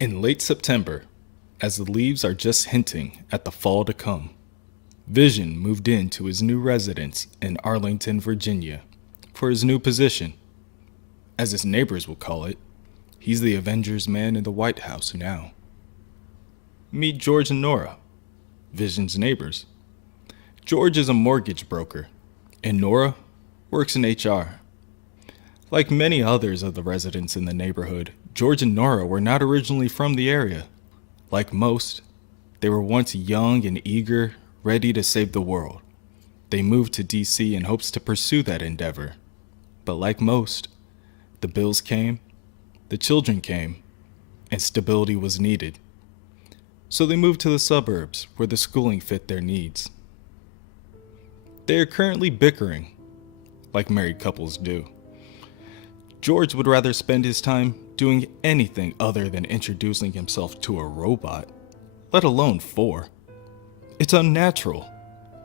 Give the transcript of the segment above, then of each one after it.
In late September, as the leaves are just hinting at the fall to come, Vision moved into his new residence in Arlington, Virginia, for his new position. As his neighbors will call it, he's the Avengers man in the White House now. Meet George and Nora, Vision's neighbors. George is a mortgage broker, and Nora works in HR. Like many others of the residents in the neighborhood, George and Nora were not originally from the area. Like most, they were once young and eager, ready to save the world. They moved to DC in hopes to pursue that endeavor. But like most, the bills came, the children came, and stability was needed. So they moved to the suburbs where the schooling fit their needs. They are currently bickering, like married couples do. George would rather spend his time doing anything other than introducing himself to a robot, let alone four. It's unnatural.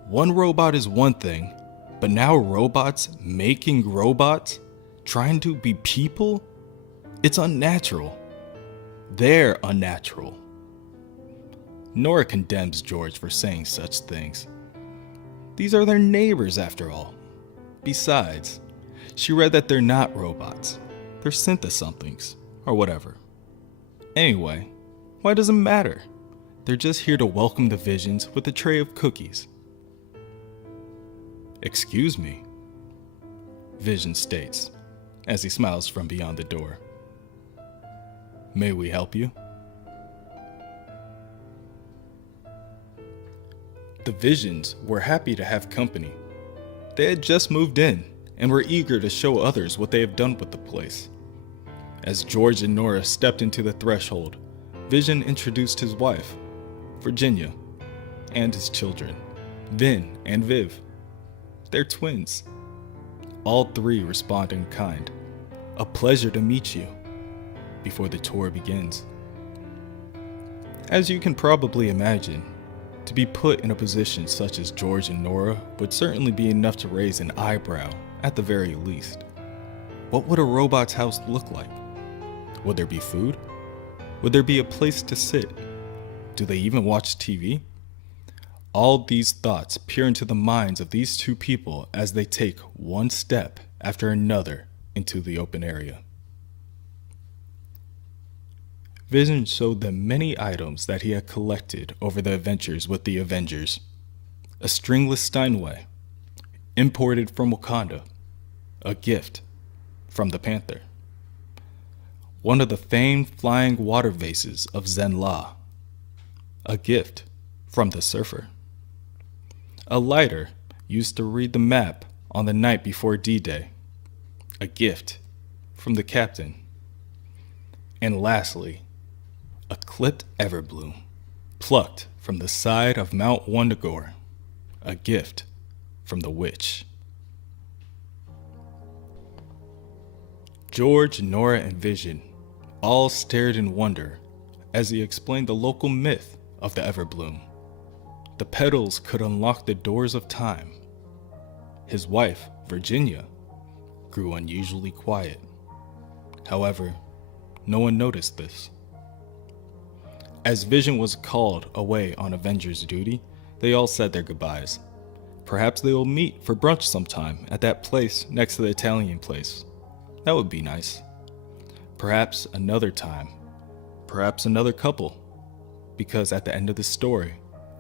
One robot is one thing, but now robots making robots, trying to be people? It's unnatural. They're unnatural. Nora condemns George for saying such things. These are their neighbors after all. Besides, she read that they're not robots. They're synth-somethings, or whatever. Anyway, why does it matter? They're just here to welcome the Visions with a tray of cookies. Excuse me, Vision states, as he smiles from beyond the door. May we help you? The Visions were happy to have company. They had just moved in and were eager to show others what they have done with the place. As George and Nora stepped into the threshold, Vision introduced his wife, Virginia, and his children, Vin and Viv. They're twins. All three respond in kind. A pleasure to meet you, before the tour begins. As you can probably imagine, to be put in a position such as George and Nora would certainly be enough to raise an eyebrow, at the very least. What would a robot's house look like? Would there be food? Would there be a place to sit? Do they even watch TV? All these thoughts peer into the minds of these two people as they take one step after another into the open area. Vision showed them many items that he had collected over the adventures with the Avengers. A stringless Steinway, imported from Wakanda, a gift from the Panther. One of the famed flying water vases of Zen-La, a gift from the Surfer. A lighter used to read the map on the night before D-Day, a gift from the Captain. And lastly, a clipped everbloom, plucked from the side of Mount Wundagore, a gift from the witch. George, Nora, and Vision all stared in wonder as he explained the local myth of the everbloom. The petals could unlock the doors of time. His wife, Virginia, grew unusually quiet. However, no one noticed this. As Vision was called away on Avengers duty, they all said their goodbyes. Perhaps they will meet for brunch sometime at that place next to the Italian place. That would be nice. Perhaps another time. Perhaps another couple. Because at the end of the story,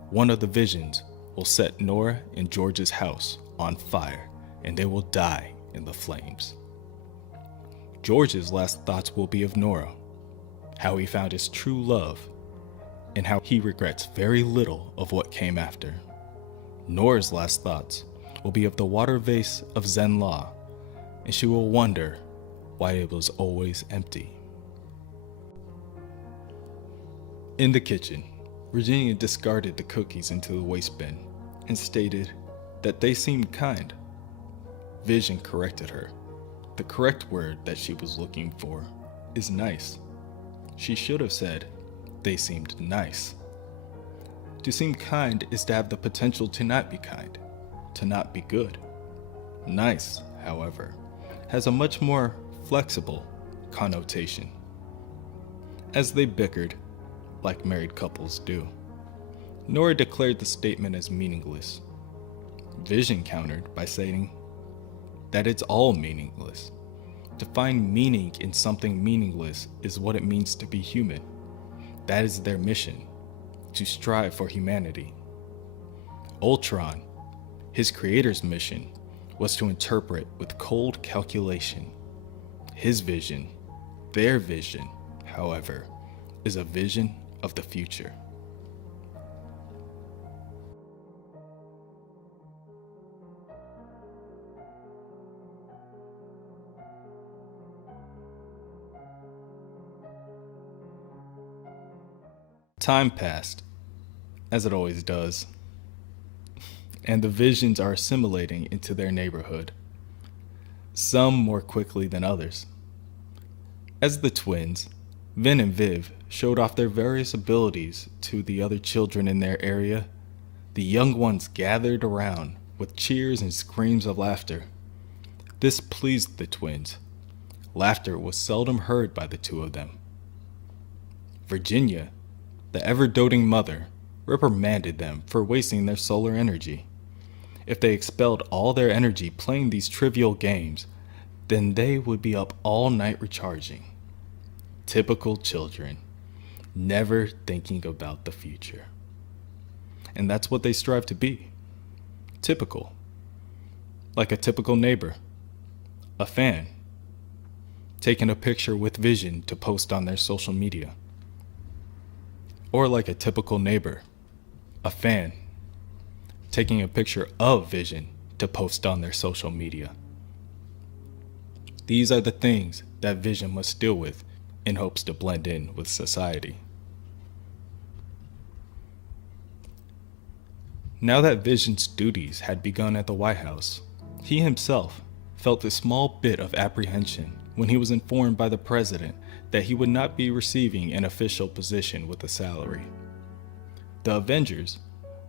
one of the Visions will set Nora and George's house on fire, and they will die in the flames. George's last thoughts will be of Nora, how he found his true love, and how he regrets very little of what came after. Nora's last thoughts will be of the water vase of Zen-La, and she will wonder why it was always empty. In the kitchen, Virginia discarded the cookies into the waste bin and stated that they seemed kind. Vision corrected her. The correct word that she was looking for is nice. She should have said, they seemed nice. To seem kind is to have the potential to not be kind, to not be good. Nice, however, has a much more flexible connotation. as they bickered, like married couples do. Nora declared the statement as meaningless. Vision countered by saying that it's all meaningless. To find meaning in something meaningless is what it means to be human. That is their mission, to strive for humanity. Ultron, his creator's mission, was to interpret with cold calculation. His vision, their vision, however, is a vision of the future. Time passed, as it always does, and the visions are assimilating into their neighborhood, some more quickly than others. As the twins, Vin and Viv, showed off their various abilities to the other children in their area, the young ones gathered around with cheers and screams of laughter. This pleased the twins. Laughter was seldom heard by the two of them. Virginia, the ever-doting mother, reprimanded them for wasting their solar energy. If they expelled all their energy playing these trivial games, then they would be up all night recharging. Typical children, never thinking about the future. And that's what they strive to be. Typical. Like a typical neighbor. A fan. Taking a picture with vision to post on their social media. Or like a typical neighbor, a fan, taking a picture of vision to post on their social media. These are the things that vision must deal with in hopes to blend in with society. Now that Vision's duties had begun at the White House, he himself felt a small bit of apprehension when he was informed by the president that he would not be receiving an official position with a salary. The Avengers,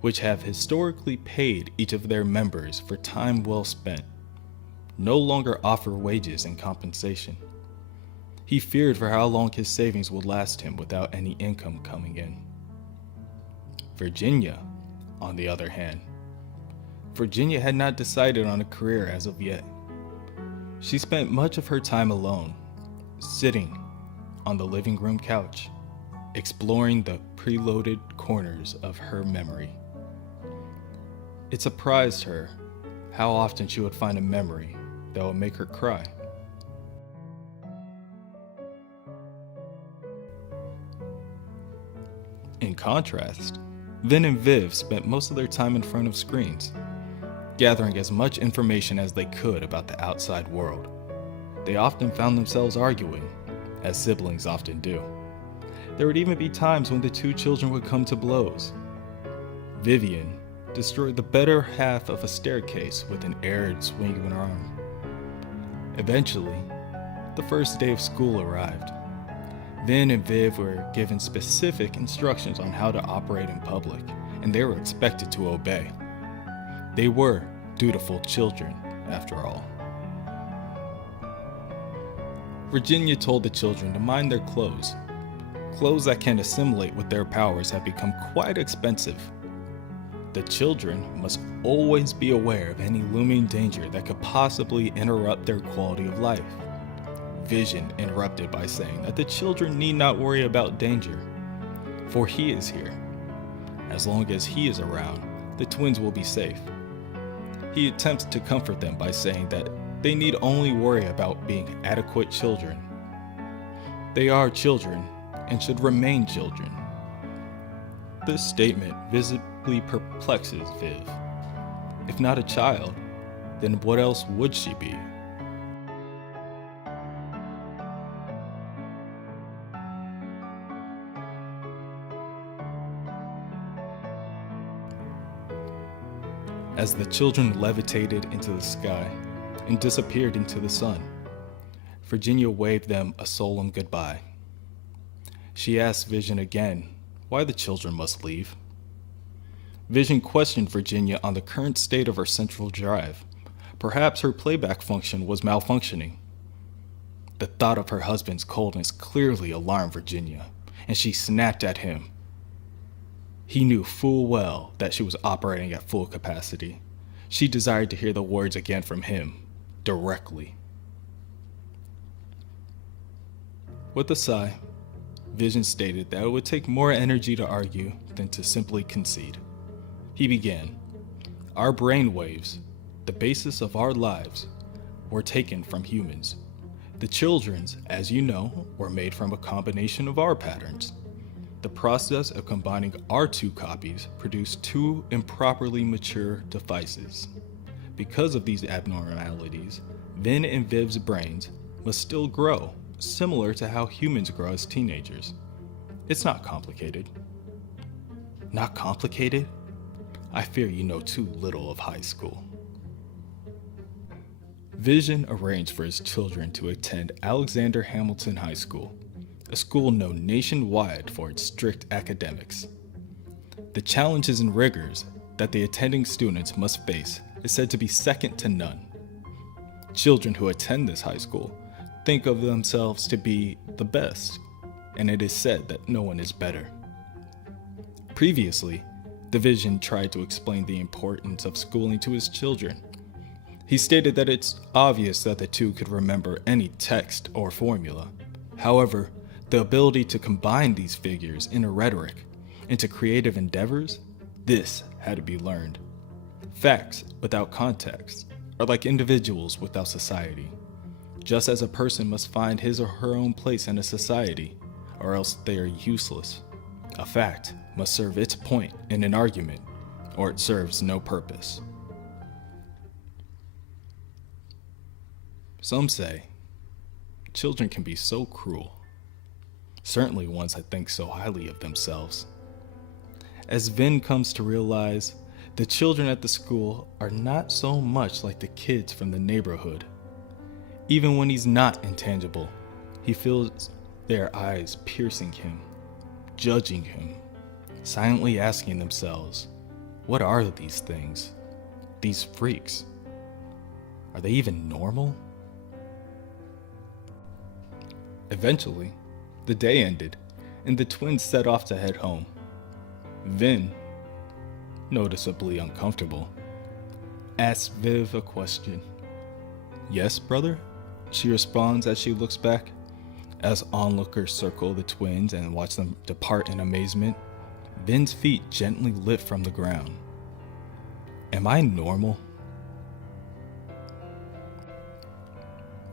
which have historically paid each of their members for time well spent, no longer offer wages and compensation. He feared for how long his savings would last him without any income coming in. Virginia, on the other hand, Virginia had not decided on a career as of yet. She spent much of her time alone, sitting on the living room couch, exploring the preloaded corners of her memory. It surprised her how often she would find a memory that would make her cry. In contrast, Vin and Viv spent most of their time in front of screens, gathering as much information as they could about the outside world. They often found themselves arguing, as siblings often do. There would even be times when the two children would come to blows. Vivian destroyed the better half of a staircase with an errant swing of an arm. Eventually, the first day of school arrived. Vin and Viv were given specific instructions on how to operate in public, and they were expected to obey. They were dutiful children, after all. Virginia told the children to mind their clothes. Clothes that can assimilate with their powers have become quite expensive. The children must always be aware of any looming danger that could possibly interrupt their quality of life. Vision interrupted by saying that the children need not worry about danger, for he is here. As long as he is around, the twins will be safe. He attempts to comfort them by saying that they need only worry about being adequate children. They are children and should remain children. This statement visibly perplexes Viv. If not a child, then what else would she be? As the children levitated into the sky and disappeared into the sun, Virginia waved them a solemn goodbye. She asked Vision again why the children must leave. Vision questioned Virginia on the current state of her central drive. Perhaps her playback function was malfunctioning. The thought of her husband's coldness clearly alarmed Virginia. and she snapped at him. He knew full well that she was operating at full capacity. She desired to hear the words again from him, directly. With a sigh, Vision stated that it would take more energy to argue than to simply concede. He began, "Our brain waves, the basis of our lives, were taken from humans. The children's, as you know, were made from a combination of our patterns. The process of combining our two copies produced two improperly mature devices. Because of these abnormalities, Vin and Viv's brains must still grow, similar to how humans grow as teenagers. It's not complicated." "Not complicated? I fear you know too little of high school." Vision arranged for his children to attend Alexander Hamilton High School, a school known nationwide for its strict academics. The challenges and rigors that the attending students must face is said to be second to none. Children who attend this high school think of themselves to be the best, and it is said that no one is better. Previously, the Vision tried to explain the importance of schooling to his children. He stated that it's obvious that the two could remember any text or formula. However, the ability to combine these figures in a rhetoric into creative endeavors, this had to be learned. Facts without context are like individuals without society. Just as a person must find his or her own place in a society, or else they are useless. A fact must serve its point in an argument, or it serves no purpose. Some say, children can be so cruel. Certainly ones that think so highly of themselves. As Vin comes to realize, the children at the school are not so much like the kids from the neighborhood. Even when he's not intangible, he feels their eyes piercing him, judging him, silently asking themselves, what are these things? These freaks? Are they even normal? Eventually, the day ended, and the twins set off to head home. Vin, noticeably uncomfortable, asks Viv a question. "Yes, brother?" she responds as she looks back. As onlookers circle the twins and watch them depart in amazement, Vin's feet gently lift from the ground. "Am I normal?"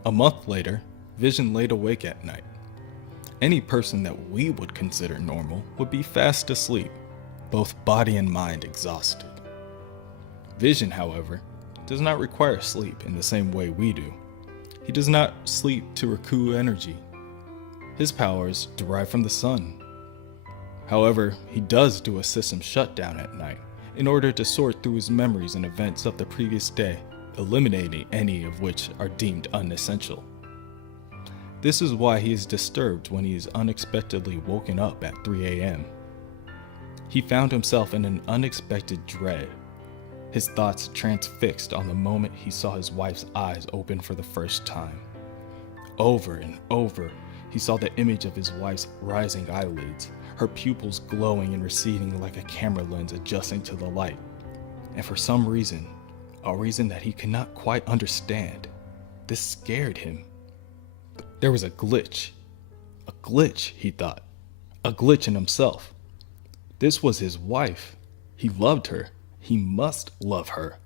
A month later, Vision laid awake at night. Any person that we would consider normal would be fast asleep, both body and mind exhausted. Vision, however, does not require sleep in the same way we do. He does not sleep to recoup energy. His powers derive from the sun. However, he does do a system shutdown at night in order to sort through his memories and events of the previous day, eliminating any of which are deemed unessential. This is why he is disturbed when he is unexpectedly woken up at 3 a.m. He found himself in an unexpected dread, his thoughts transfixed on the moment he saw his wife's eyes open for the first time. Over and over, he saw the image of his wife's rising eyelids, her pupils glowing and receding like a camera lens adjusting to the light. And for some reason, a reason that he could not quite understand, this scared him. There was a glitch, he thought, a glitch in himself. This was his wife. He loved her. He must love her.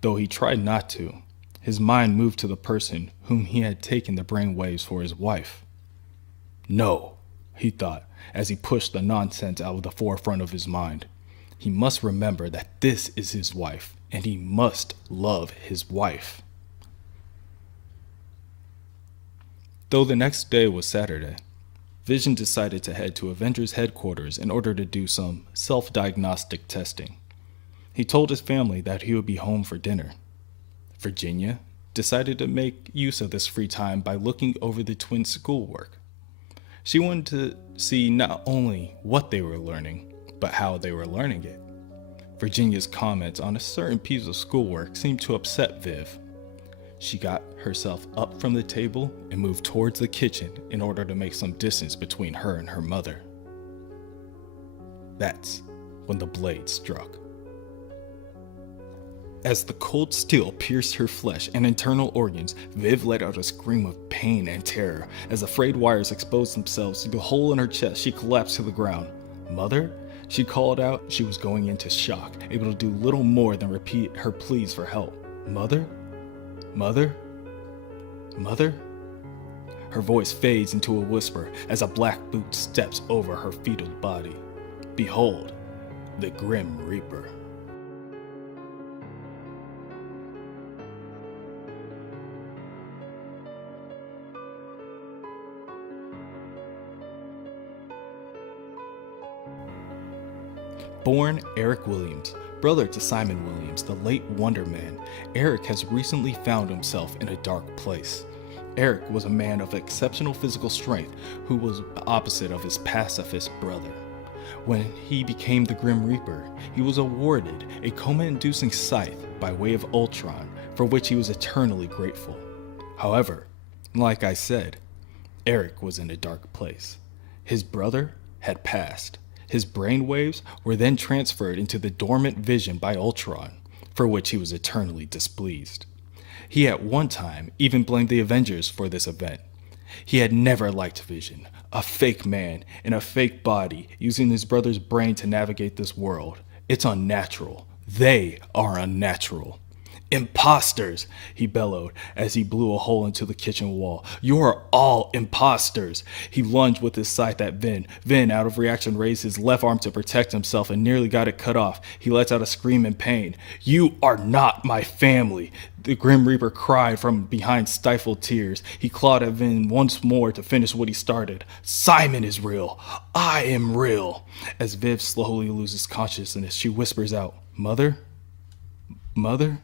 Though he tried not to, his mind moved to the person whom he had taken the brainwaves for his wife. No, he thought, as he pushed the nonsense out of the forefront of his mind. He must remember that this is his wife, and he must love his wife. Though the next day was Saturday, Vision decided to head to Avengers headquarters in order to do some self-diagnostic testing. He told his family that he would be home for dinner. Virginia decided to make use of this free time by looking over the twins' schoolwork. She wanted to see not only what they were learning, but how they were learning it. Virginia's comments on a certain piece of schoolwork seemed to upset Viv. She got herself up from the table and moved towards the kitchen in order to make some distance between her and her mother. That's when the blade struck. As the cold steel pierced her flesh and internal organs, Viv let out a scream of pain and terror. As the frayed wires exposed themselves to the hole in her chest, she collapsed to the ground. "Mother?" She called out. She was going into shock, able to do little more than repeat her pleas for help. "Mother? Mother? Mother?" Her voice fades into a whisper as a black boot steps over her fetal body. Behold, the Grim Reaper. Born Eric Williams, brother to Simon Williams, the late Wonder Man, Eric has recently found himself in a dark place. Eric was a man of exceptional physical strength who was the opposite of his pacifist brother. When he became the Grim Reaper, he was awarded a coma-inducing scythe by way of Ultron, for which he was eternally grateful. However, like I said, Eric was in a dark place. His brother had passed. His brainwaves were then transferred into the dormant vision by Ultron, for which he was eternally displeased. He at one time even blamed the Avengers for this event. He had never liked Vision, a fake man in a fake body using his brother's brain to navigate this world. It's unnatural. They are unnatural. "Imposters!" he bellowed as he blew a hole into the kitchen wall. "You are all imposters!" He lunged with his scythe at Vin. Vin, out of reaction, raised his left arm to protect himself and nearly got it cut off. He lets out a scream in pain. "You are not my family!" The Grim Reaper cried from behind stifled tears. He clawed at Vin once more to finish what he started. "Simon is real. I am real." As Viv slowly loses consciousness, she whispers out, "Mother? Mother?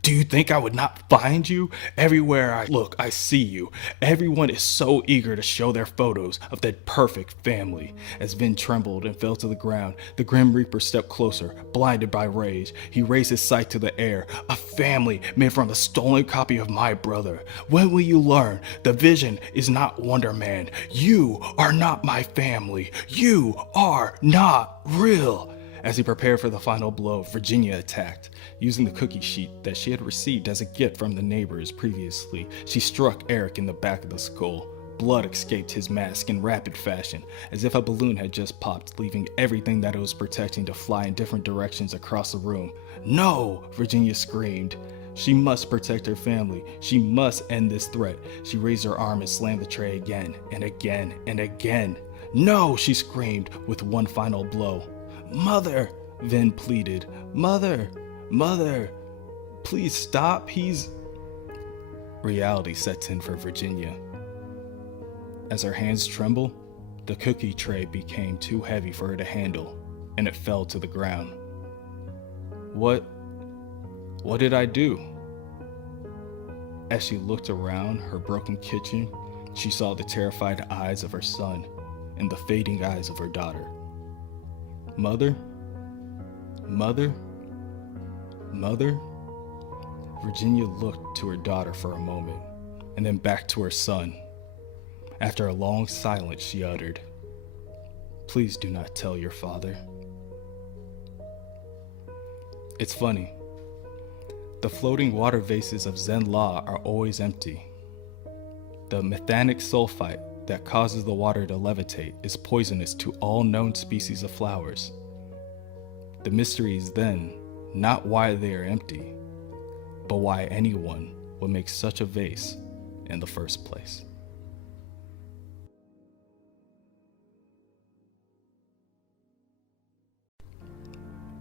Do you think I would not find you? Everywhere I look, I see you. Everyone is so eager to show their photos of that perfect family." As Vin trembled and fell to the ground, the Grim Reaper stepped closer, blinded by rage. He raised his sight to the air. "A family made from a stolen copy of my brother. When will you learn? The Vision is not Wonder Man. You are not my family. You are not real." As he prepared for the final blow, Virginia attacked. Using the cookie sheet that she had received as a gift from the neighbors previously, she struck Eric in the back of the skull. Blood escaped his mask in rapid fashion, as if a balloon had just popped, leaving everything that it was protecting to fly in different directions across the room. "No!" Virginia screamed. She must protect her family. She must end this threat. She raised her arm and slammed the tray again and again and again. "No!" she screamed with one final blow. "Mother!" Vin pleaded. "Mother! Mother! Please stop, he's..." Reality sets in for Virginia. As her hands tremble, the cookie tray became too heavy for her to handle, and it fell to the ground. What did I do?" As she looked around her broken kitchen, she saw the terrified eyes of her son and the fading eyes of her daughter. "Mother? Mother? Mother?" Virginia looked to her daughter for a moment, and then back to her son. After a long silence, she uttered, "Please do not tell your father." It's funny. The floating water vases of Zen law are always empty. The methanic sulfite that causes the water to levitate is poisonous to all known species of flowers. The mystery is then not why they are empty, but why anyone would make such a vase in the first place.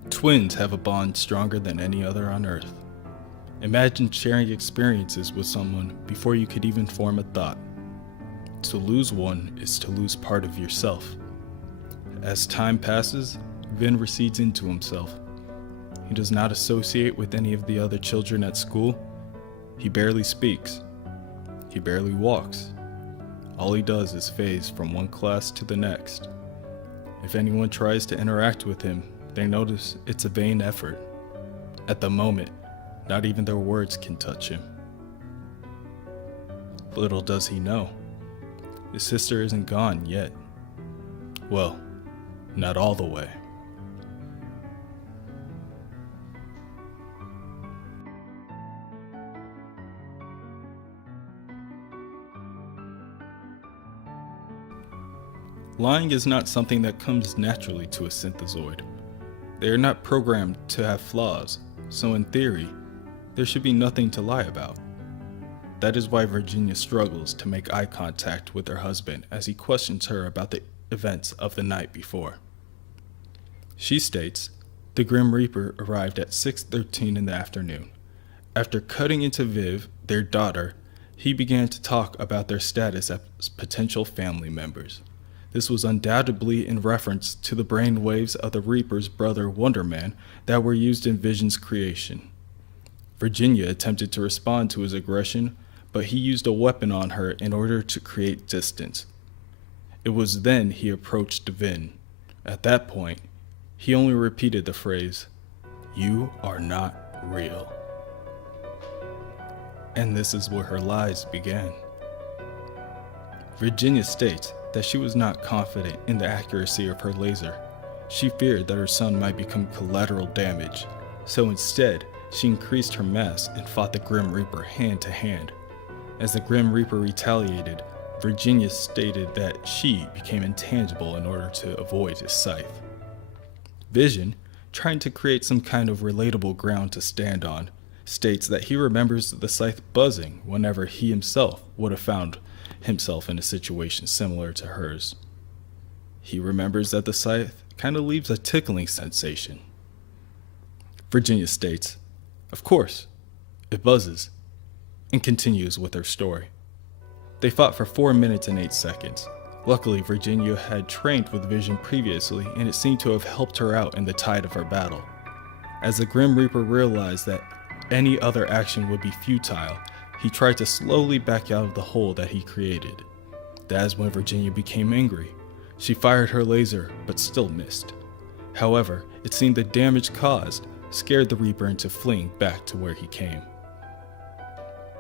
Twins have a bond stronger than any other on Earth. Imagine sharing experiences with someone before you could even form a thought. To lose one is to lose part of yourself. As time passes, Vin recedes into himself. He does not associate with any of the other children at school. He barely speaks. He barely walks. All he does is phase from one class to the next. If anyone tries to interact with him, they notice it's a vain effort. At the moment, not even their words can touch him. Little does he know, his sister isn't gone yet. Well, not all the way. Lying is not something that comes naturally to a synthezoid. They are not programmed to have flaws, so in theory, there should be nothing to lie about. That is why Virginia struggles to make eye contact with her husband as he questions her about the events of the night before. She states, the Grim Reaper arrived at 6:13 in the afternoon. After cutting into Viv, their daughter, he began to talk about their status as potential family members. This was undoubtedly in reference to the brain waves of the Reaper's brother Wonder Man that were used in Vision's creation. Virginia attempted to respond to his aggression, but he used a weapon on her in order to create distance. It was then he approached Vin. At that point, he only repeated the phrase, "You are not real." And this is where her lies began. Virginia states that she was not confident in the accuracy of her laser. She feared that her son might become collateral damage, so instead, she increased her mass and fought the Grim Reaper hand to hand. As the Grim Reaper retaliated, Virginia stated that she became intangible in order to avoid his scythe. Vision, trying to create some kind of relatable ground to stand on, states that he remembers the scythe buzzing whenever he himself would have found himself in a situation similar to hers. He remembers that the scythe kind of leaves a tickling sensation. Virginia states, "Of course, it buzzes," and continues with her story. They fought for 4 minutes and 8 seconds. Luckily, Virginia had trained with Vision previously, and it seemed to have helped her out in the tide of her battle. As the Grim Reaper realized that any other action would be futile, he tried to slowly back out of the hole that he created. That is when Virginia became angry. She fired her laser, but still missed. However, it seemed the damage caused scared the Reaper into fleeing back to where he came.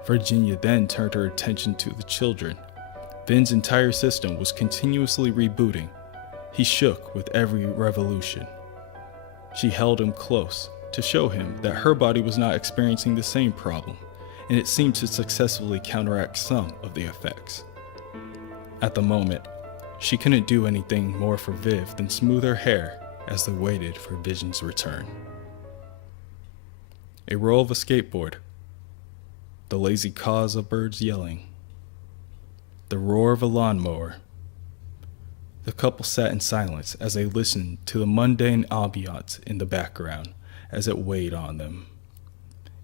Virginia then turned her attention to the children. Vin's entire system was continuously rebooting. He shook with every revolution. She held him close to show him that her body was not experiencing the same problem, and it seemed to successfully counteract some of the effects. At the moment, she couldn't do anything more for Viv than smooth her hair as they waited for Vision's return. A roll of a skateboard. The lazy caws of birds yelling. The roar of a lawnmower. The couple sat in silence as they listened to the mundane ambiance in the background as it weighed on them.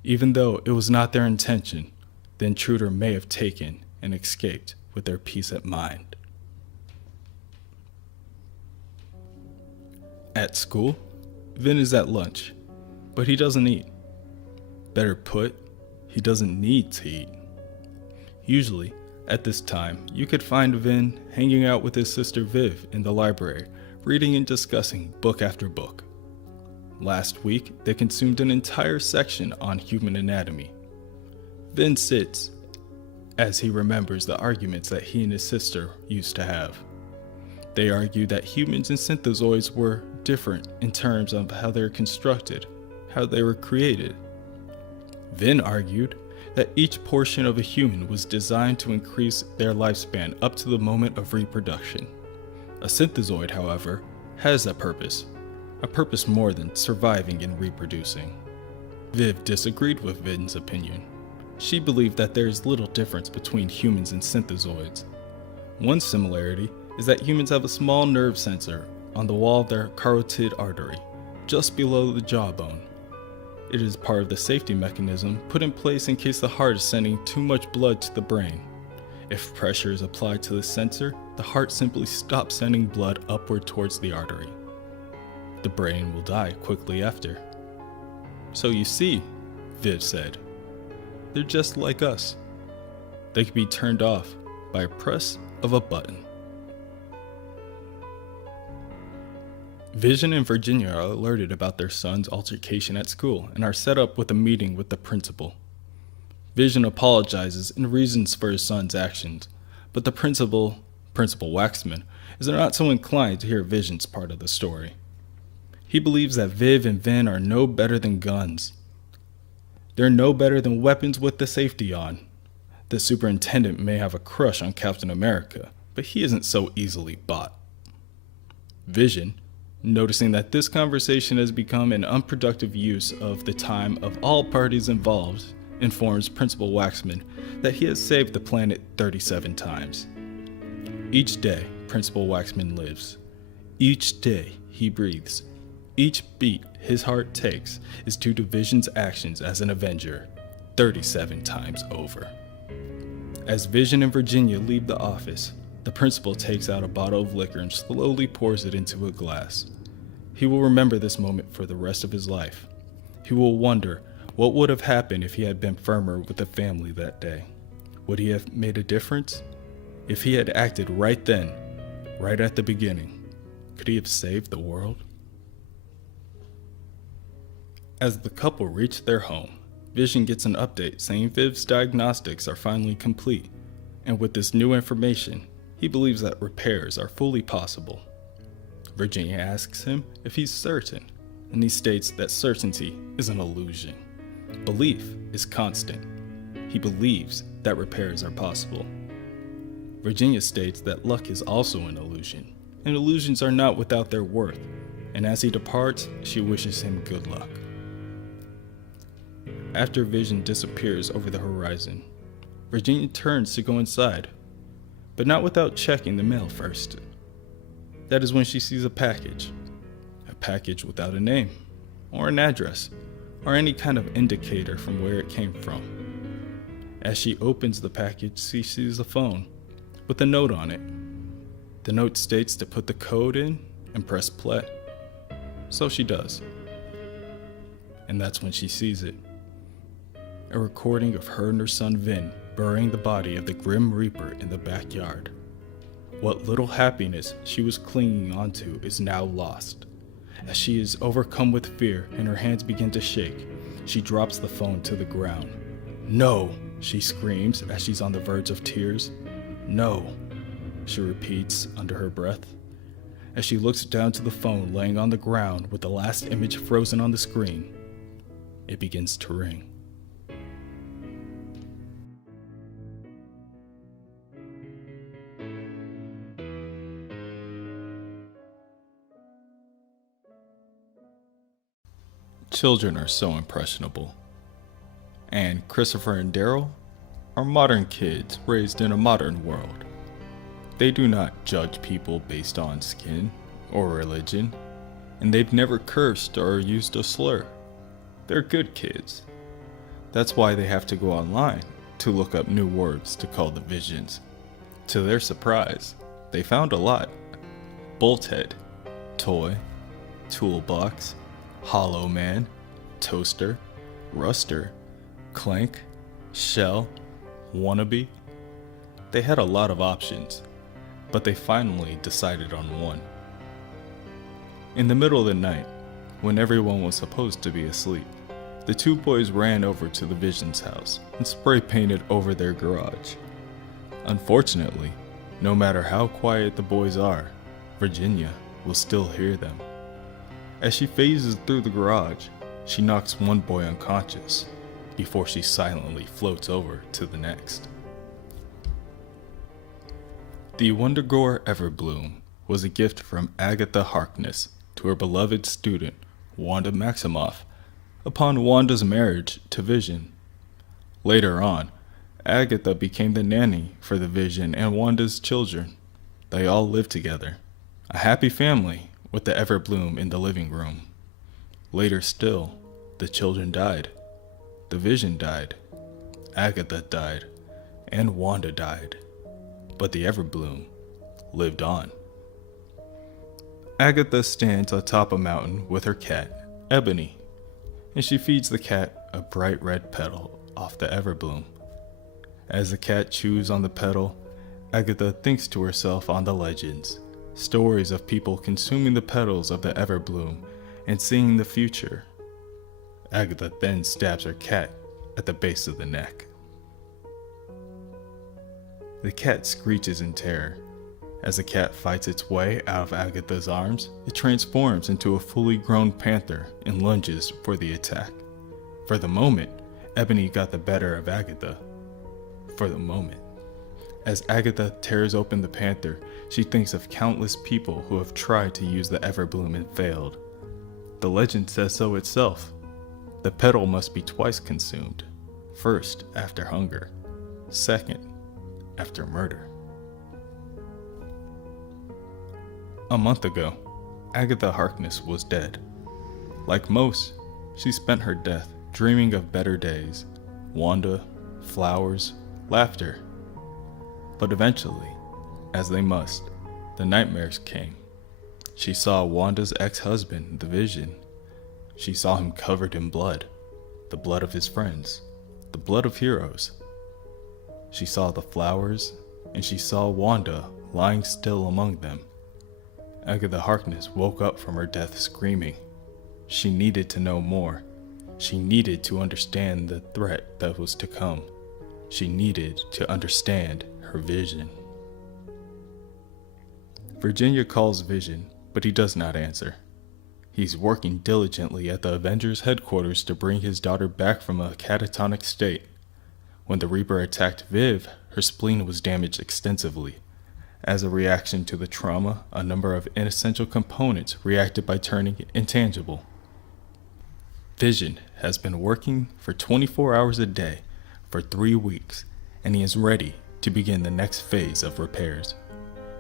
Even though it was not their intention, the intruder may have taken and escaped with their peace at mind. At school, Vin is at lunch, but he doesn't eat. Better put, he doesn't need to eat. Usually, at this time, you could find Vin hanging out with his sister Viv in the library, reading and discussing book after book. Last week, they consumed an entire section on human anatomy. Vin sits as he remembers the arguments that he and his sister used to have. They argued that humans and synthezoids were different in terms of how they're constructed, how they were created. Vin argued that each portion of a human was designed to increase their lifespan up to the moment of reproduction. A synthezoid, however, has a purpose more than surviving and reproducing. Viv disagreed with Vin's opinion. She believed that there is little difference between humans and synthezoids. One similarity is that humans have a small nerve sensor on the wall of their carotid artery, just below the jawbone. It is part of the safety mechanism put in place in case the heart is sending too much blood to the brain. If pressure is applied to the sensor, the heart simply stops sending blood upward towards the artery. The brain will die quickly after. So you see, Viv said, they're just like us. They can be turned off by a press of a button. Vision and Virginia are alerted about their son's altercation at school and are set up with a meeting with the principal. Vision apologizes and reasons for his son's actions, but the Principal Waxman, is not so inclined to hear Vision's part of the story. He believes that Viv and Vin are no better than guns. They're no better than weapons with the safety on. The superintendent may have a crush on Captain America, but he isn't so easily bought. Vision, noticing that this conversation has become an unproductive use of the time of all parties involved, informs Principal Waxman that he has saved the planet 37 times. Each day, Principal Waxman lives. Each day, he breathes. Each beat his heart takes is due to Vision's actions as an Avenger, 37 times over. As Vision and Virginia leave the office, the principal takes out a bottle of liquor and slowly pours it into a glass. He will remember this moment for the rest of his life. He will wonder what would have happened if he had been firmer with the family that day. Would he have made a difference? If he had acted right then, right at the beginning, could he have saved the world? As the couple reach their home, Vision gets an update saying Viv's diagnostics are finally complete, and with this new information, he believes that repairs are fully possible. Virginia asks him if he's certain, and he states that certainty is an illusion. Belief is constant. He believes that repairs are possible. Virginia states that luck is also an illusion, and illusions are not without their worth, and as he departs, she wishes him good luck. After Vision disappears over the horizon, Virginia turns to go inside, but not without checking the mail first. That is when she sees a package without a name, or an address, or any kind of indicator from where it came from. As she opens the package, she sees a phone with a note on it. The note states to put the code in and press play. So she does. And that's when she sees it. A recording of her and her son Vin burying the body of the Grim Reaper in the backyard. What little happiness she was clinging onto is now lost. As she is overcome with fear and her hands begin to shake, she drops the phone to the ground. "No!" she screams as she's on the verge of tears. "No!" she repeats under her breath. As she looks down to the phone laying on the ground with the last image frozen on the screen, it begins to ring. Children are so impressionable. And Christopher and Daryl are modern kids raised in a modern world. They do not judge people based on skin or religion, and they've never cursed or used a slur. They're good kids. That's why they have to go online to look up new words to call the visions. To their surprise, they found a lot. Bolthead, toy, toolbox, Hollow Man, Toaster, Ruster, Clank, Shell, Wannabe. They had a lot of options, but they finally decided on one. In the middle of the night, when everyone was supposed to be asleep, the two boys ran over to the Vision's house and spray painted over their garage. Unfortunately, no matter how quiet the boys are, Virginia will still hear them. As she phases through the garage, she knocks one boy unconscious before she silently floats over to the next. The Wondergore Everbloom was a gift from Agatha Harkness to her beloved student, Wanda Maximoff, upon Wanda's marriage to Vision. Later on, Agatha became the nanny for the Vision and Wanda's children. They all lived together, a happy family, with the Everbloom in the living room. Later still, the children died. The Vision died. Agatha died. And Wanda died. But the Everbloom lived on. Agatha stands atop a mountain with her cat, Ebony, and she feeds the cat a bright red petal off the Everbloom. As the cat chews on the petal, Agatha thinks to herself on the legends, stories of people consuming the petals of the Everbloom and seeing the future. Agatha then stabs her cat at the base of the neck. The cat screeches in terror. As the cat fights its way out of Agatha's arms, it transforms into a fully grown panther and lunges for the attack. For the moment, Ebony got the better of Agatha. For the moment. As Agatha tears open the panther, she thinks of countless people who have tried to use the Everbloom and failed. The legend says so itself. The petal must be twice consumed. First, after hunger. Second, after murder. A month ago, Agatha Harkness was dead. Like most, she spent her death dreaming of better days, Wanda, flowers, laughter. But eventually, as they must, the nightmares came. She saw Wanda's ex-husband, the Vision. She saw him covered in blood, the blood of his friends, the blood of heroes. She saw the flowers, and she saw Wanda lying still among them. Agatha Harkness woke up from her death screaming. She needed to know more. She needed to understand the threat that was to come. She needed to understand her Vision. Virginia calls Vision, but he does not answer. He's working diligently at the Avengers headquarters to bring his daughter back from a catatonic state. When the Reaper attacked Viv, her spleen was damaged extensively. As a reaction to the trauma, a number of inessential components reacted by turning intangible. Vision has been working for 24 hours a day for 3 weeks, and he is ready to begin the next phase of repairs.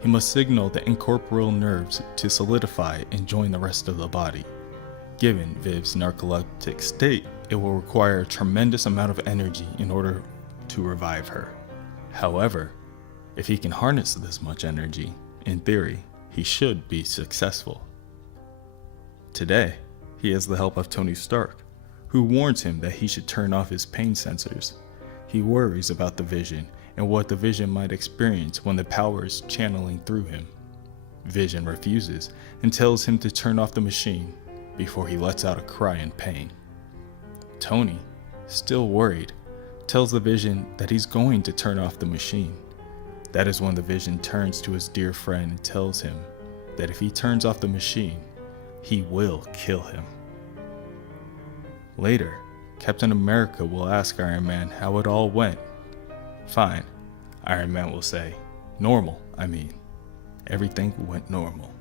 He must signal the incorporeal nerves to solidify and join the rest of the body. Given Viv's narcoleptic state, it will require a tremendous amount of energy in order to revive her. However, if he can harness this much energy, in theory, he should be successful. Today, he has the help of Tony Stark, who warns him that he should turn off his pain sensors. He worries about the Vision and what the Vision might experience when the power is channeling through him. Vision refuses and tells him to turn off the machine before he lets out a cry in pain. Tony, still worried, tells the Vision that he's going to turn off the machine. That is when the Vision turns to his dear friend and tells him that if he turns off the machine, he will kill him. Later, Captain America will ask Iron Man how it all went. Fine, Iron Man will say. Normal, I mean. Everything went normal.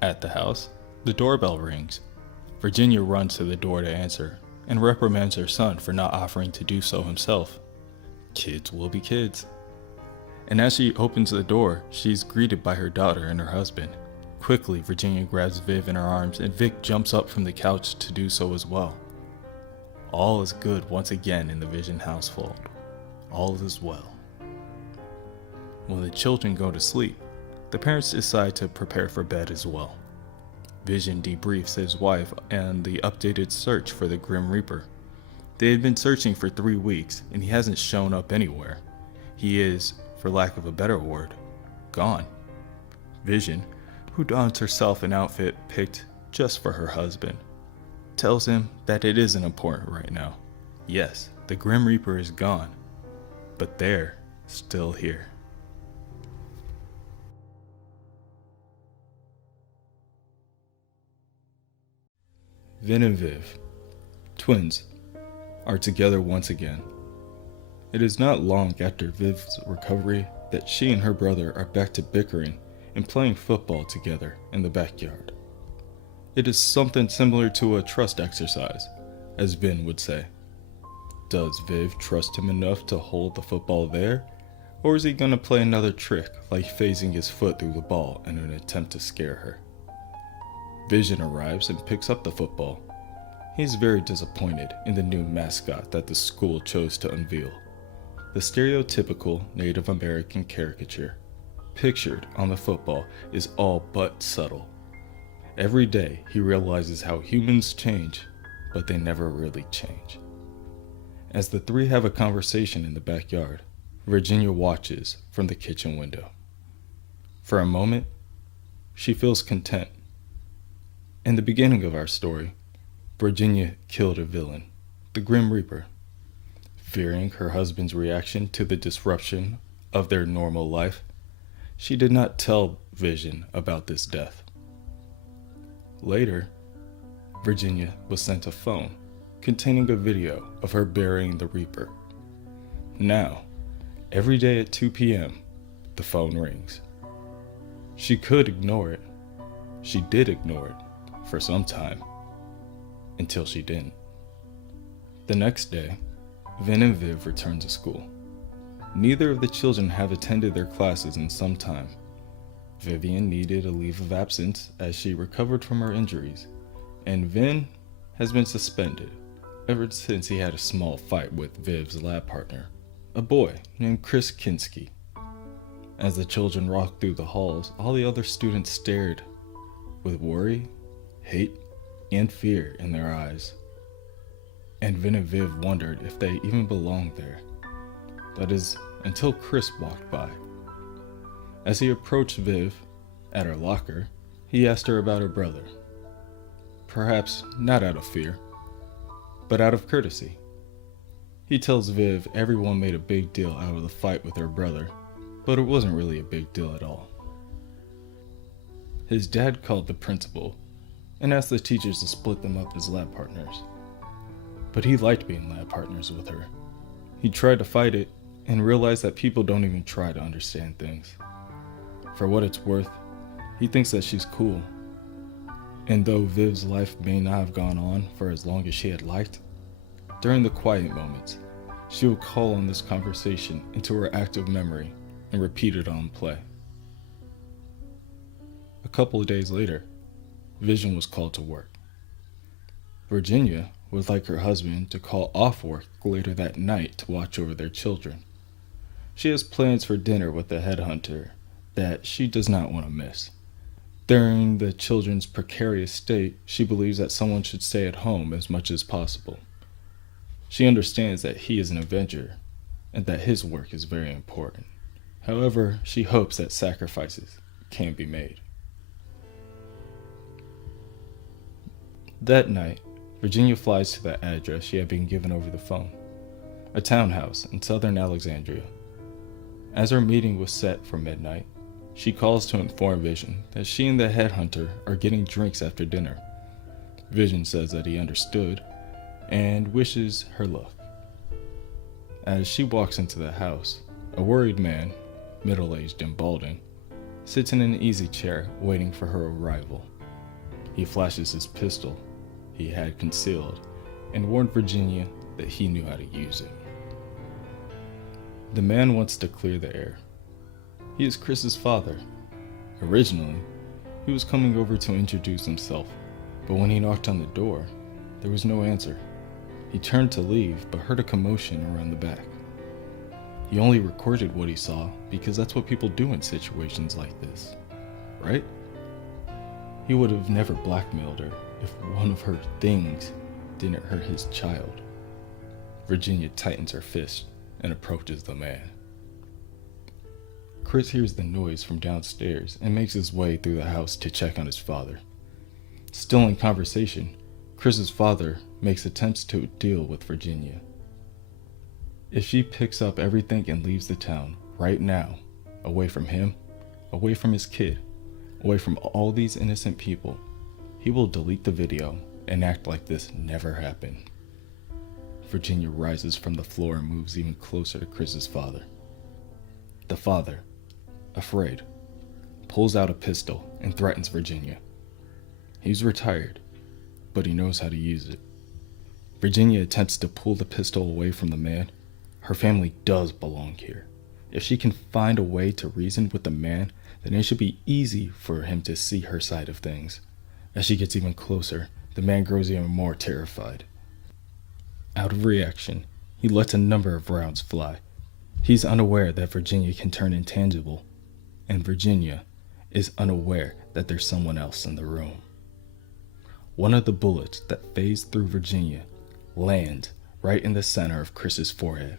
At the house, the doorbell rings. Virginia runs to the door to answer and reprimands her son for not offering to do so himself. Kids will be kids. And as she opens the door, she is greeted by her daughter and her husband. Quickly, Virginia grabs Viv in her arms and Vic jumps up from the couch to do so as well. All is good once again in the Vision household. All is well. When the children go to sleep, the parents decide to prepare for bed as well. Vision debriefs his wife and the updated search for the Grim Reaper. They had been searching for 3 weeks, and he hasn't shown up anywhere. He is, for lack of a better word, gone. Vision, who dons herself an outfit picked just for her husband, tells him that it isn't important right now. Yes, the Grim Reaper is gone, but they're still here. Vin and Viv, twins, are together once again. It is not long after Viv's recovery that she and her brother are back to bickering and playing football together in the backyard. It is something similar to a trust exercise, as Vin would say. Does Viv trust him enough to hold the football there, or is he going to play another trick like phasing his foot through the ball in an attempt to scare her? Vision arrives and picks up the football. He is very disappointed in the new mascot that the school chose to unveil. The stereotypical Native American caricature pictured on the football is all but subtle. Every day he realizes how humans change, but they never really change. As the three have a conversation in the backyard, Virginia watches from the kitchen window. For a moment, she feels content. In the beginning of our story, Virginia killed a villain, the Grim Reaper. Fearing her husband's reaction to the disruption of their normal life, she did not tell Vision about this death. Later, Virginia was sent a phone containing a video of her burying the Reaper. Now, every day at 2 p.m., the phone rings. She could ignore it. She did ignore it for some time, until she didn't. The next day, Vin and Viv returned to school. Neither of the children have attended their classes in some time. Vivian needed a leave of absence as she recovered from her injuries, and Vin has been suspended ever since he had a small fight with Viv's lab partner, a boy named Chris Kinski. As the children walked through the halls, all the other students stared with worry, hate, and fear in their eyes. And Vin and Viv wondered if they even belonged there. That is, until Chris walked by. As he approached Viv at her locker, he asked her about her brother. Perhaps not out of fear, but out of courtesy. He tells Viv everyone made a big deal out of the fight with her brother, but it wasn't really a big deal at all. His dad called the principal and asked the teachers to split them up as lab partners. But he liked being lab partners with her. He tried to fight it and realized that people don't even try to understand things. For what it's worth, he thinks that she's cool. And though Viv's life may not have gone on for as long as she had liked, during the quiet moments, she would call on this conversation into her active memory and repeat it on play. A couple of days later, Vision was called to work. Virginia would like her husband to call off work later that night to watch over their children. She has plans for dinner with a headhunter that she does not want to miss. During the children's precarious state, she believes that someone should stay at home as much as possible. She understands that he is an Avenger and that his work is very important. However, she hopes that sacrifices can be made. That night, Virginia flies to the address she had been given over the phone, a townhouse in southern Alexandria. As her meeting was set for midnight, she calls to inform Vision that she and the headhunter are getting drinks after dinner. Vision says that he understood and wishes her luck. As she walks into the house, a worried man, middle-aged and balding, sits in an easy chair waiting for her arrival. He flashes his pistol he had concealed and warned Virginia that he knew how to use it. The man wants to clear the air. He is Chris's father. Originally, he was coming over to introduce himself, but when he knocked on the door, there was no answer. He turned to leave, but heard a commotion around the back. He only recorded what he saw because that's what people do in situations like this, right? He would have never blackmailed her if one of her things didn't hurt his child. Virginia tightens her fist and approaches the man. Chris hears the noise from downstairs and makes his way through the house to check on his father. Still in conversation, Chris's father makes attempts to deal with Virginia. If she picks up everything and leaves the town right now, away from him, away from his kid, away from all these innocent people, he will delete the video and act like this never happened. Virginia rises from the floor and moves even closer to Chris's father. The father, afraid, pulls out a pistol and threatens Virginia. He's retired, but he knows how to use it. Virginia attempts to pull the pistol away from the man. Her family does belong here. If she can find a way to reason with the man, then it should be easy for him to see her side of things. As she gets even closer, the man grows even more terrified. Out of reaction, he lets a number of rounds fly. He's unaware that Virginia can turn intangible, and Virginia is unaware that there's someone else in the room. One of the bullets that phased through Virginia lands right in the center of Chris's forehead.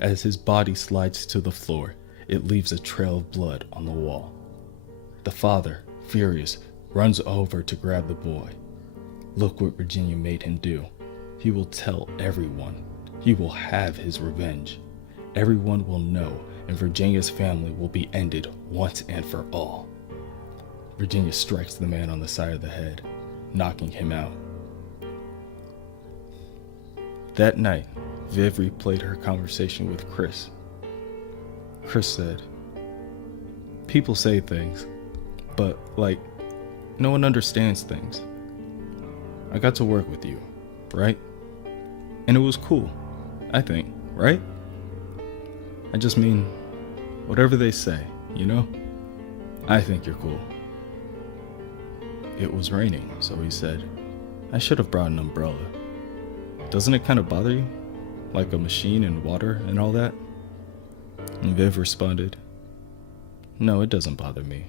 As his body slides to the floor, it leaves a trail of blood on the wall. The father Furious, runs over to grab the boy. Look what Virginia made him do. He will tell everyone. He will have his revenge. Everyone will know, and Virginia's family will be ended once and for all. Virginia strikes the man on the side of the head, knocking him out. That night, Viv replayed her conversation with Chris. Chris said, "People say things, but no one understands things. I got to work with you, right? And it was cool, I think, right? I just mean, whatever they say, you know? I think you're cool." It was raining, so he said, "I should have brought an umbrella. Doesn't it kind of bother you? Like a machine and water and all that?" And Viv responded, "No, it doesn't bother me.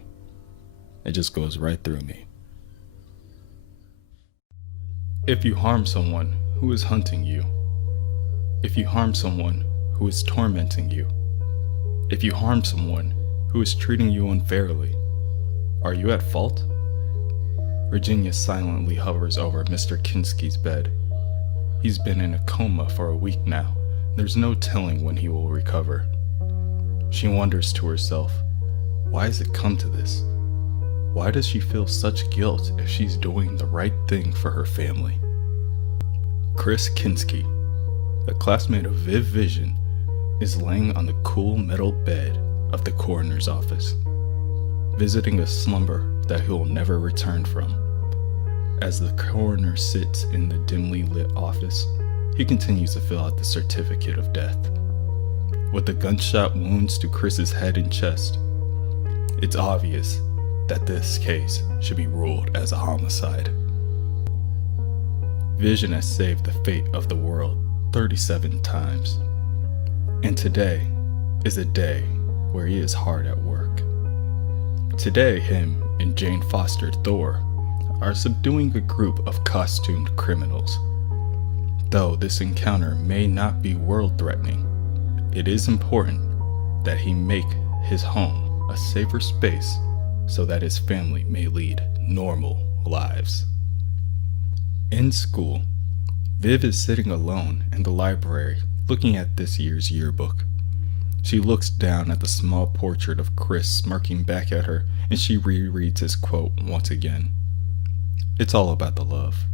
It just goes right through me." If you harm someone who is hunting you, if you harm someone who is tormenting you, if you harm someone who is treating you unfairly, are you at fault? Virginia silently hovers over Mr. Kinski's bed. He's been in a coma for a week now. There's no telling when he will recover. She wonders to herself, why has it come to this? Why does she feel such guilt if she's doing the right thing for her family? Chris Kinski, the classmate of Viv Vision, is laying on the cool metal bed of the coroner's office, visiting a slumber that he will never return from. As the coroner sits in the dimly lit office, he continues to fill out the certificate of death. With the gunshot wounds to Chris's head and chest, it's obvious that this case should be ruled as a homicide. Vision has saved the fate of the world 37 times, and today is a day where he is hard at work. Today, him and Jane Foster Thor are subduing a group of costumed criminals. Though this encounter may not be world-threatening, it is important that he make his home a safer space so that his family may lead normal lives. In school, Viv is sitting alone in the library looking at this year's yearbook. She looks down at the small portrait of Chris smirking back at her, and she rereads his quote once again. It's all about the love.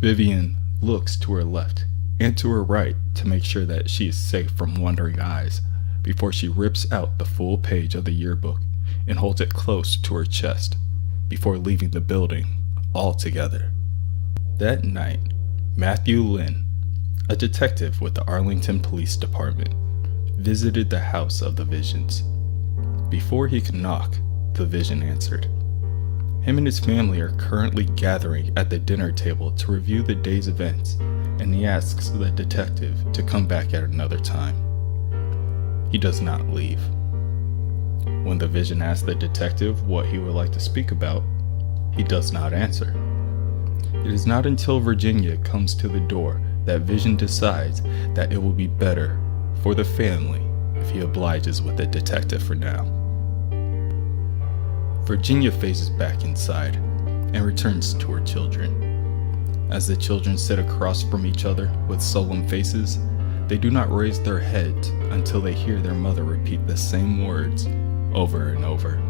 Vivian looks to her left and to her right to make sure that she is safe from wandering eyes before she rips out the full page of the yearbook and holds it close to her chest before leaving the building altogether. That night, Matthew Lynn, a detective with the Arlington Police Department, visited the house of the Visions. Before he could knock, the Vision answered. Him and his family are currently gathering at the dinner table to review the day's events, and he asks the detective to come back at another time. He does not leave. When the Vision asks the detective what he would like to speak about, he does not answer. It is not until Virginia comes to the door that Vision decides that it will be better for the family if he obliges with the detective for now. Virginia phases back inside and returns to her children. As the children sit across from each other with solemn faces, they do not raise their heads until they hear their mother repeat the same words over and over.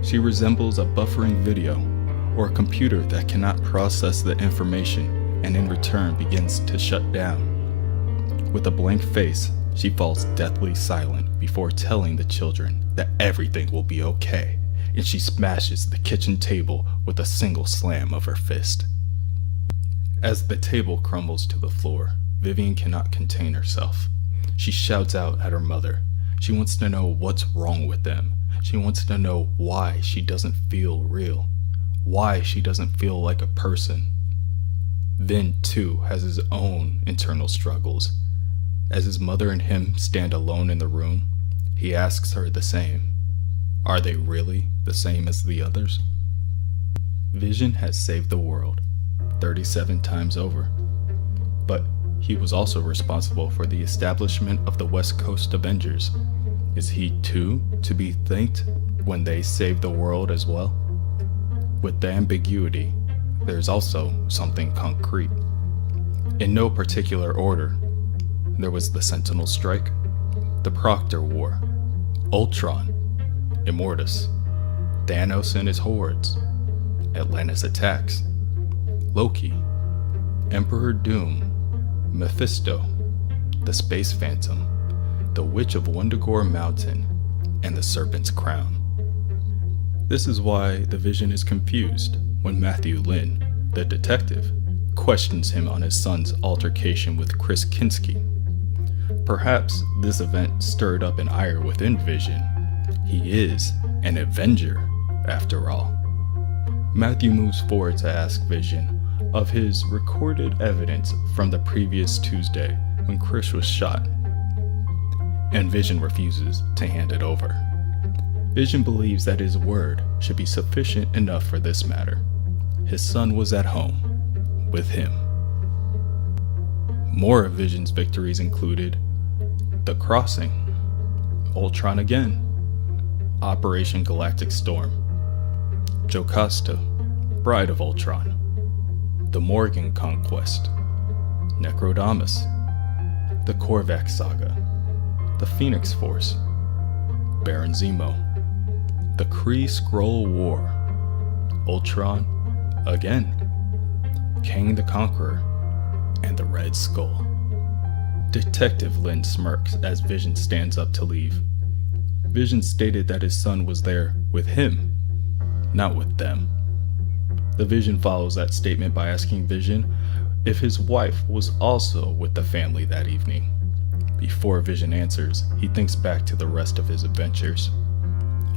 She resembles a buffering video or a computer that cannot process the information and in return begins to shut down. With a blank face, she falls deathly silent before telling the children that everything will be okay, and she smashes the kitchen table with a single slam of her fist. As the table crumbles to the floor, Vivian cannot contain herself. She shouts out at her mother. She wants to know what's wrong with them. She wants to know why she doesn't feel real, why she doesn't feel like a person. Vin, too, has his own internal struggles. As his mother and him stand alone in the room, he asks her the same. Are they really the same as the others? Vision has saved the world 37 times over, but he was also responsible for the establishment of the West Coast Avengers. Is he too to be thanked when they save the world as well? With the ambiguity, there's also something concrete. In no particular order, there was the Sentinel Strike, the Proctor War, Ultron, Immortus, Thanos and his hordes, Atlantis attacks, Loki, Emperor Doom, Mephisto, the Space Phantom, the Witch of Wundagore Mountain, and the Serpent's Crown. This is why the Vision is confused when Matthew Lynn, the detective, questions him on his son's altercation with Chris Kinski. Perhaps this event stirred up an ire within Vision. He is an Avenger, after all. Matthew moves forward to ask Vision of his recorded evidence from the previous Tuesday when Chris was shot, and Vision refuses to hand it over. Vision believes that his word should be sufficient enough for this matter. His son was at home with him. More of Vision's victories included The Crossing, Ultron Again, Operation Galactic Storm, Jocasta, Bride of Ultron, The Morgan Conquest, Necrodamus, The Korvac Saga, The Phoenix Force, Baron Zemo, The Kree Skrull War, Ultron Again, Kang the Conqueror, and the Red Skull. Detective Lynn smirks as Vision stands up to leave. Vision stated that his son was there with him, not with them. The Vision follows that statement by asking Vision if his wife was also with the family that evening. Before Vision answers, he thinks back to the rest of his adventures.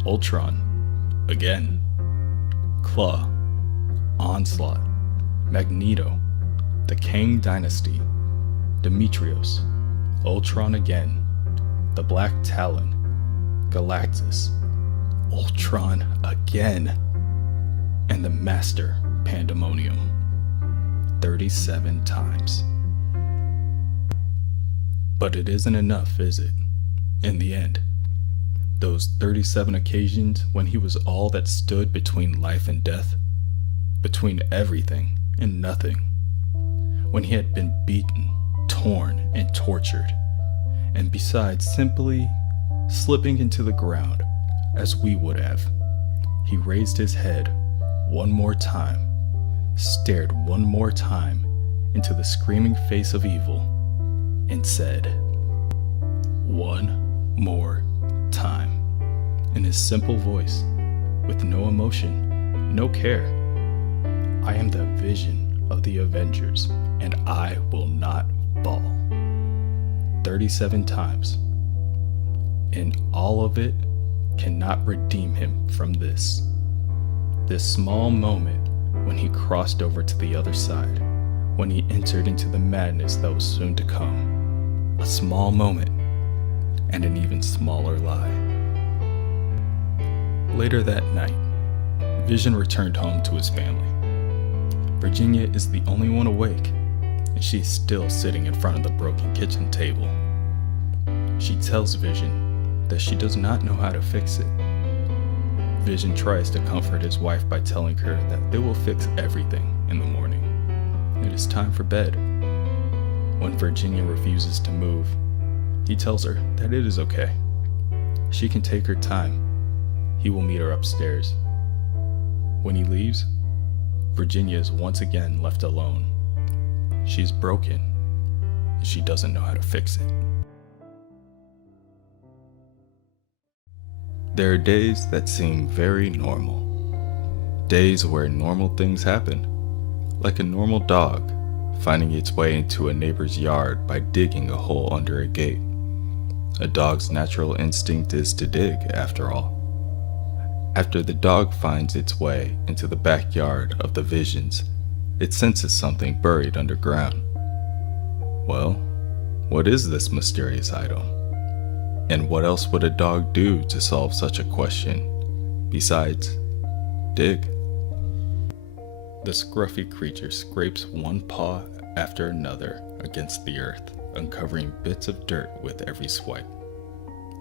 Ultron, Again, Claw, Onslaught, Magneto, the Kang Dynasty, Demetrios, Ultron Again, the Black Talon, Galactus, Ultron Again, and the Master Pandemonium. 37 times. But it isn't enough, is it? In the end, those 37 occasions when he was all that stood between life and death, between everything and nothing, when he had been beaten, torn, and tortured, and besides simply slipping into the ground as we would have, he raised his head one more time, stared one more time into the screaming face of evil, and said, "One more time," in his simple voice, with no emotion, no care. "I am the Vision of the Avengers, and I will not fall." 37 times. And all of it cannot redeem him from this small moment when he crossed over to the other side, when he entered into the madness that was soon to come. A small moment, and an even smaller lie. Later that night, Vision returned home to his family. Virginia is the only one awake, and she is still sitting in front of the broken kitchen table. She tells Vision that she does not know how to fix it. Vision tries to comfort his wife by telling her that they will fix everything in the morning. It is time for bed. When Virginia refuses to move, he tells her that it is okay. She can take her time. He will meet her upstairs. When he leaves, Virginia is once again left alone. She is broken, and she doesn't know how to fix it. There are days that seem very normal. Days where normal things happen, like a normal dog finding its way into a neighbor's yard by digging a hole under a gate. A dog's natural instinct is to dig, after all. After the dog finds its way into the backyard of the Visions, it senses something buried underground. Well, what is this mysterious item? And what else would a dog do to solve such a question, besides dig? The scruffy creature scrapes one paw after another against the earth, uncovering bits of dirt with every swipe.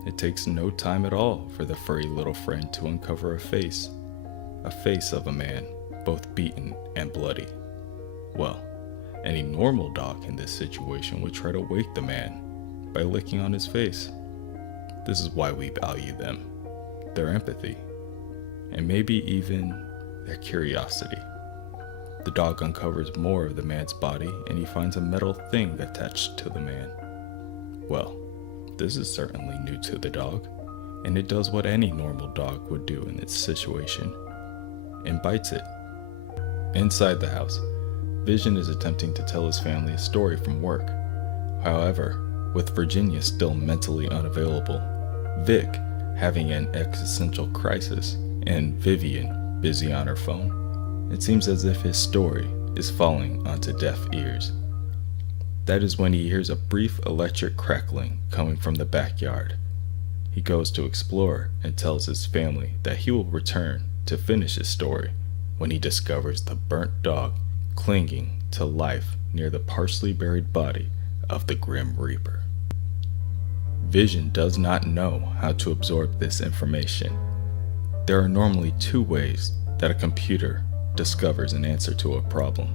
It takes no time at all for the furry little friend to uncover a face of a man, both beaten and bloody. Well, any normal dog in this situation would try to wake the man by licking on his face. This is why we value them, their empathy, and maybe even their curiosity. The dog uncovers more of the man's body and he finds a metal thing attached to the man. Well, this is certainly new to the dog, and it does what any normal dog would do in this situation, and bites it. Inside the house, Vision is attempting to tell his family a story from work. However, with Virginia still mentally unavailable, Vic having an existential crisis, and Vivian busy on her phone, it seems as if his story is falling onto deaf ears. That is when he hears a brief electric crackling coming from the backyard. He goes to explore and tells his family that he will return to finish his story when he discovers the burnt dog clinging to life near the partially buried body of the Grim Reaper. Vision does not know how to absorb this information. There are normally two ways that a computer discovers an answer to a problem.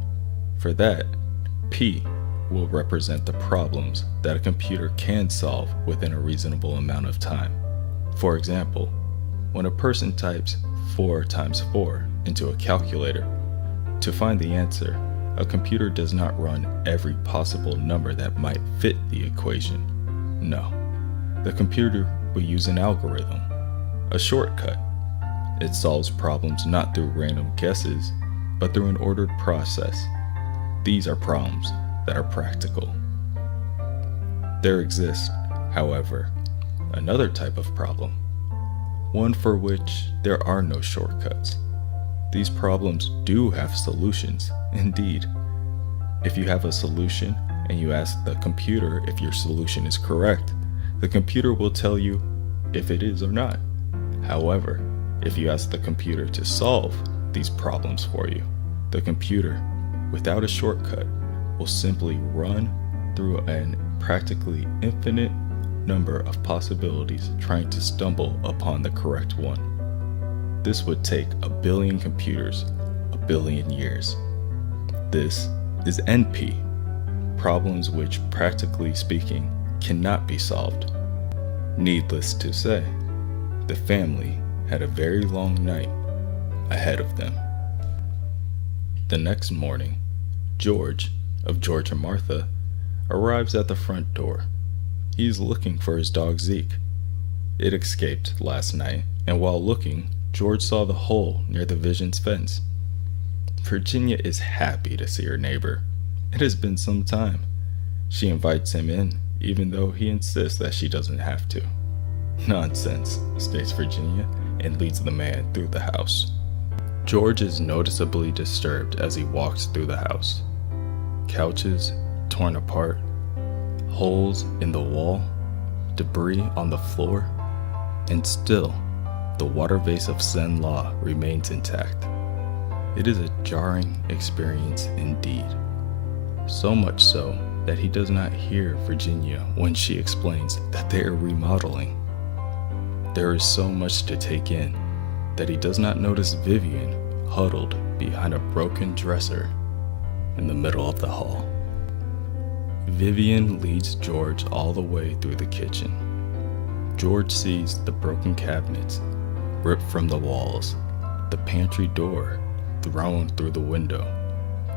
For that, P will represent the problems that a computer can solve within a reasonable amount of time. For example, when a person types 4 times 4 into a calculator, to find the answer, a computer does not run every possible number that might fit the equation. No, the computer will use an algorithm, a shortcut. It solves problems not through random guesses, but through an ordered process. These are problems that are practical. There exists, however, another type of problem, one for which there are no shortcuts. These problems do have solutions, indeed. If you have a solution and you ask the computer if your solution is correct, the computer will tell you if it is or not. However, if you ask the computer to solve these problems for you, the computer, without a shortcut, will simply run through an practically infinite number of possibilities trying to stumble upon the correct one. This would take 1 billion computers 1 billion years. This is NP, problems which, practically speaking, cannot be solved. Needless to say, the family had a very long night ahead of them. The next morning, George, of George and Martha, arrives at the front door. He is looking for his dog Zeke. It escaped last night, and while looking, George saw the hole near the Vision's fence. Virginia is happy to see her neighbor. It has been some time. She invites him in, even though he insists that she doesn't have to. Nonsense, states Virginia, and leads the man through the house. George is noticeably disturbed as he walks through the house. Couches torn apart, holes in the wall, debris on the floor, and still, the water vase of Zen Law remains intact. It is a jarring experience indeed. So much so that he does not hear Virginia when she explains that they are remodeling. There is so much to take in that he does not notice Vivian huddled behind a broken dresser in the middle of the hall. Vivian leads George all the way through the kitchen. George sees the broken cabinets ripped from the walls, the pantry door thrown through the window,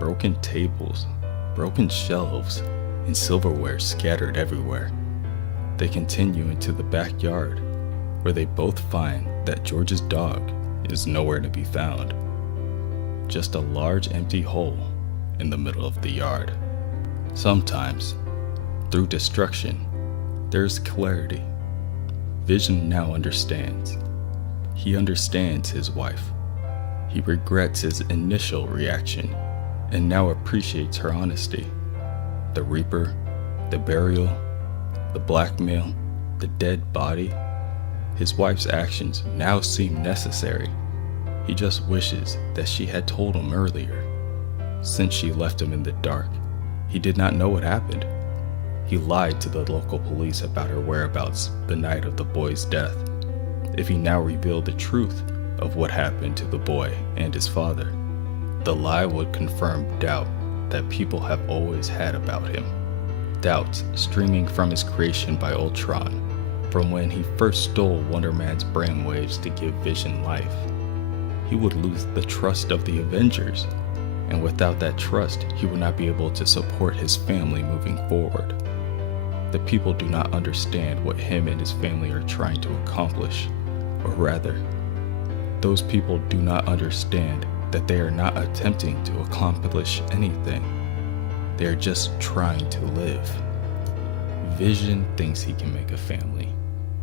broken tables, broken shelves, and silverware scattered everywhere. They continue into the backyard, where they both find that George's dog is nowhere to be found. Just a large empty hole in the middle of the yard. Sometimes, through destruction, there's clarity. Vision now understands. He understands his wife. He regrets his initial reaction and now appreciates her honesty. The Reaper, the burial, the blackmail, the dead body. His wife's actions now seem necessary. He just wishes that she had told him earlier. Since she left him in the dark, he did not know what happened. He lied to the local police about her whereabouts the night of the boy's death. If he now revealed the truth of what happened to the boy and his father, the lie would confirm doubt that people have always had about him. Doubts streaming from his creation by Ultron, from when he first stole Wonder Man's brainwaves to give Vision life. He would lose the trust of the Avengers, and without that trust, he would not be able to support his family moving forward. The people do not understand what him and his family are trying to accomplish, or rather, those people do not understand that they are not attempting to accomplish anything. They are just trying to live. Vision thinks he can make a family,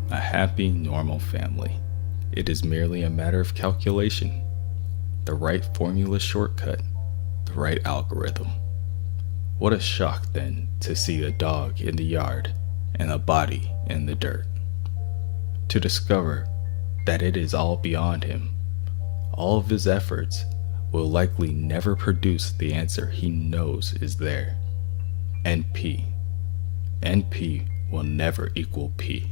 a happy, normal family. It is merely a matter of calculation, the right formula shortcut, the right algorithm. What a shock then to see a dog in the yard and a body in the dirt. To discover that it is all beyond him. All of his efforts will likely never produce the answer he knows is there. NP. NP will never equal P.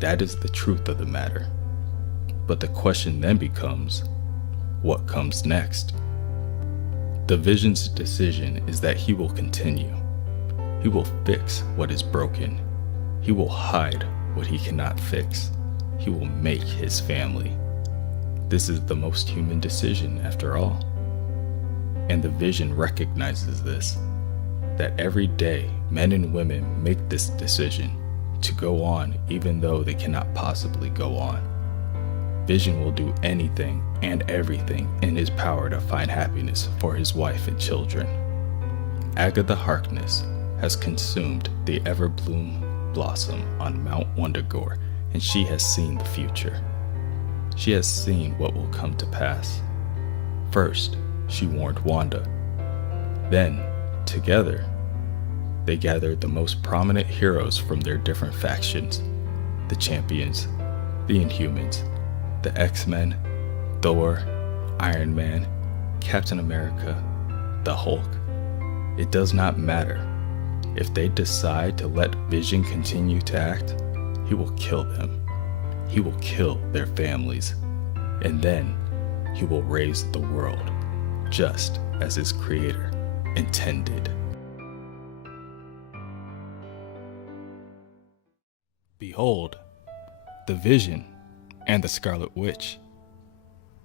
That is the truth of the matter. But the question then becomes, what comes next? The Vision's decision is that he will continue. He will fix what is broken. He will hide what he cannot fix. He will make his family. This is the most human decision after all. And the Vision recognizes this, that every day men and women make this decision to go on even though they cannot possibly go on. Vision will do anything and everything in his power to find happiness for his wife and children. Agatha Harkness has consumed the Everbloom blossom on Mount Wundagore, and she has seen the future. She has seen what will come to pass. First, she warned Wanda. Then, together, they gathered the most prominent heroes from their different factions, the Champions, the Inhumans, the X-Men, Thor, Iron Man, Captain America, the Hulk. It does not matter. If they decide to let Vision continue to act, he will kill them. He will kill their families. And then he will raise the world, just as his creator intended. Behold, the Vision and the Scarlet Witch.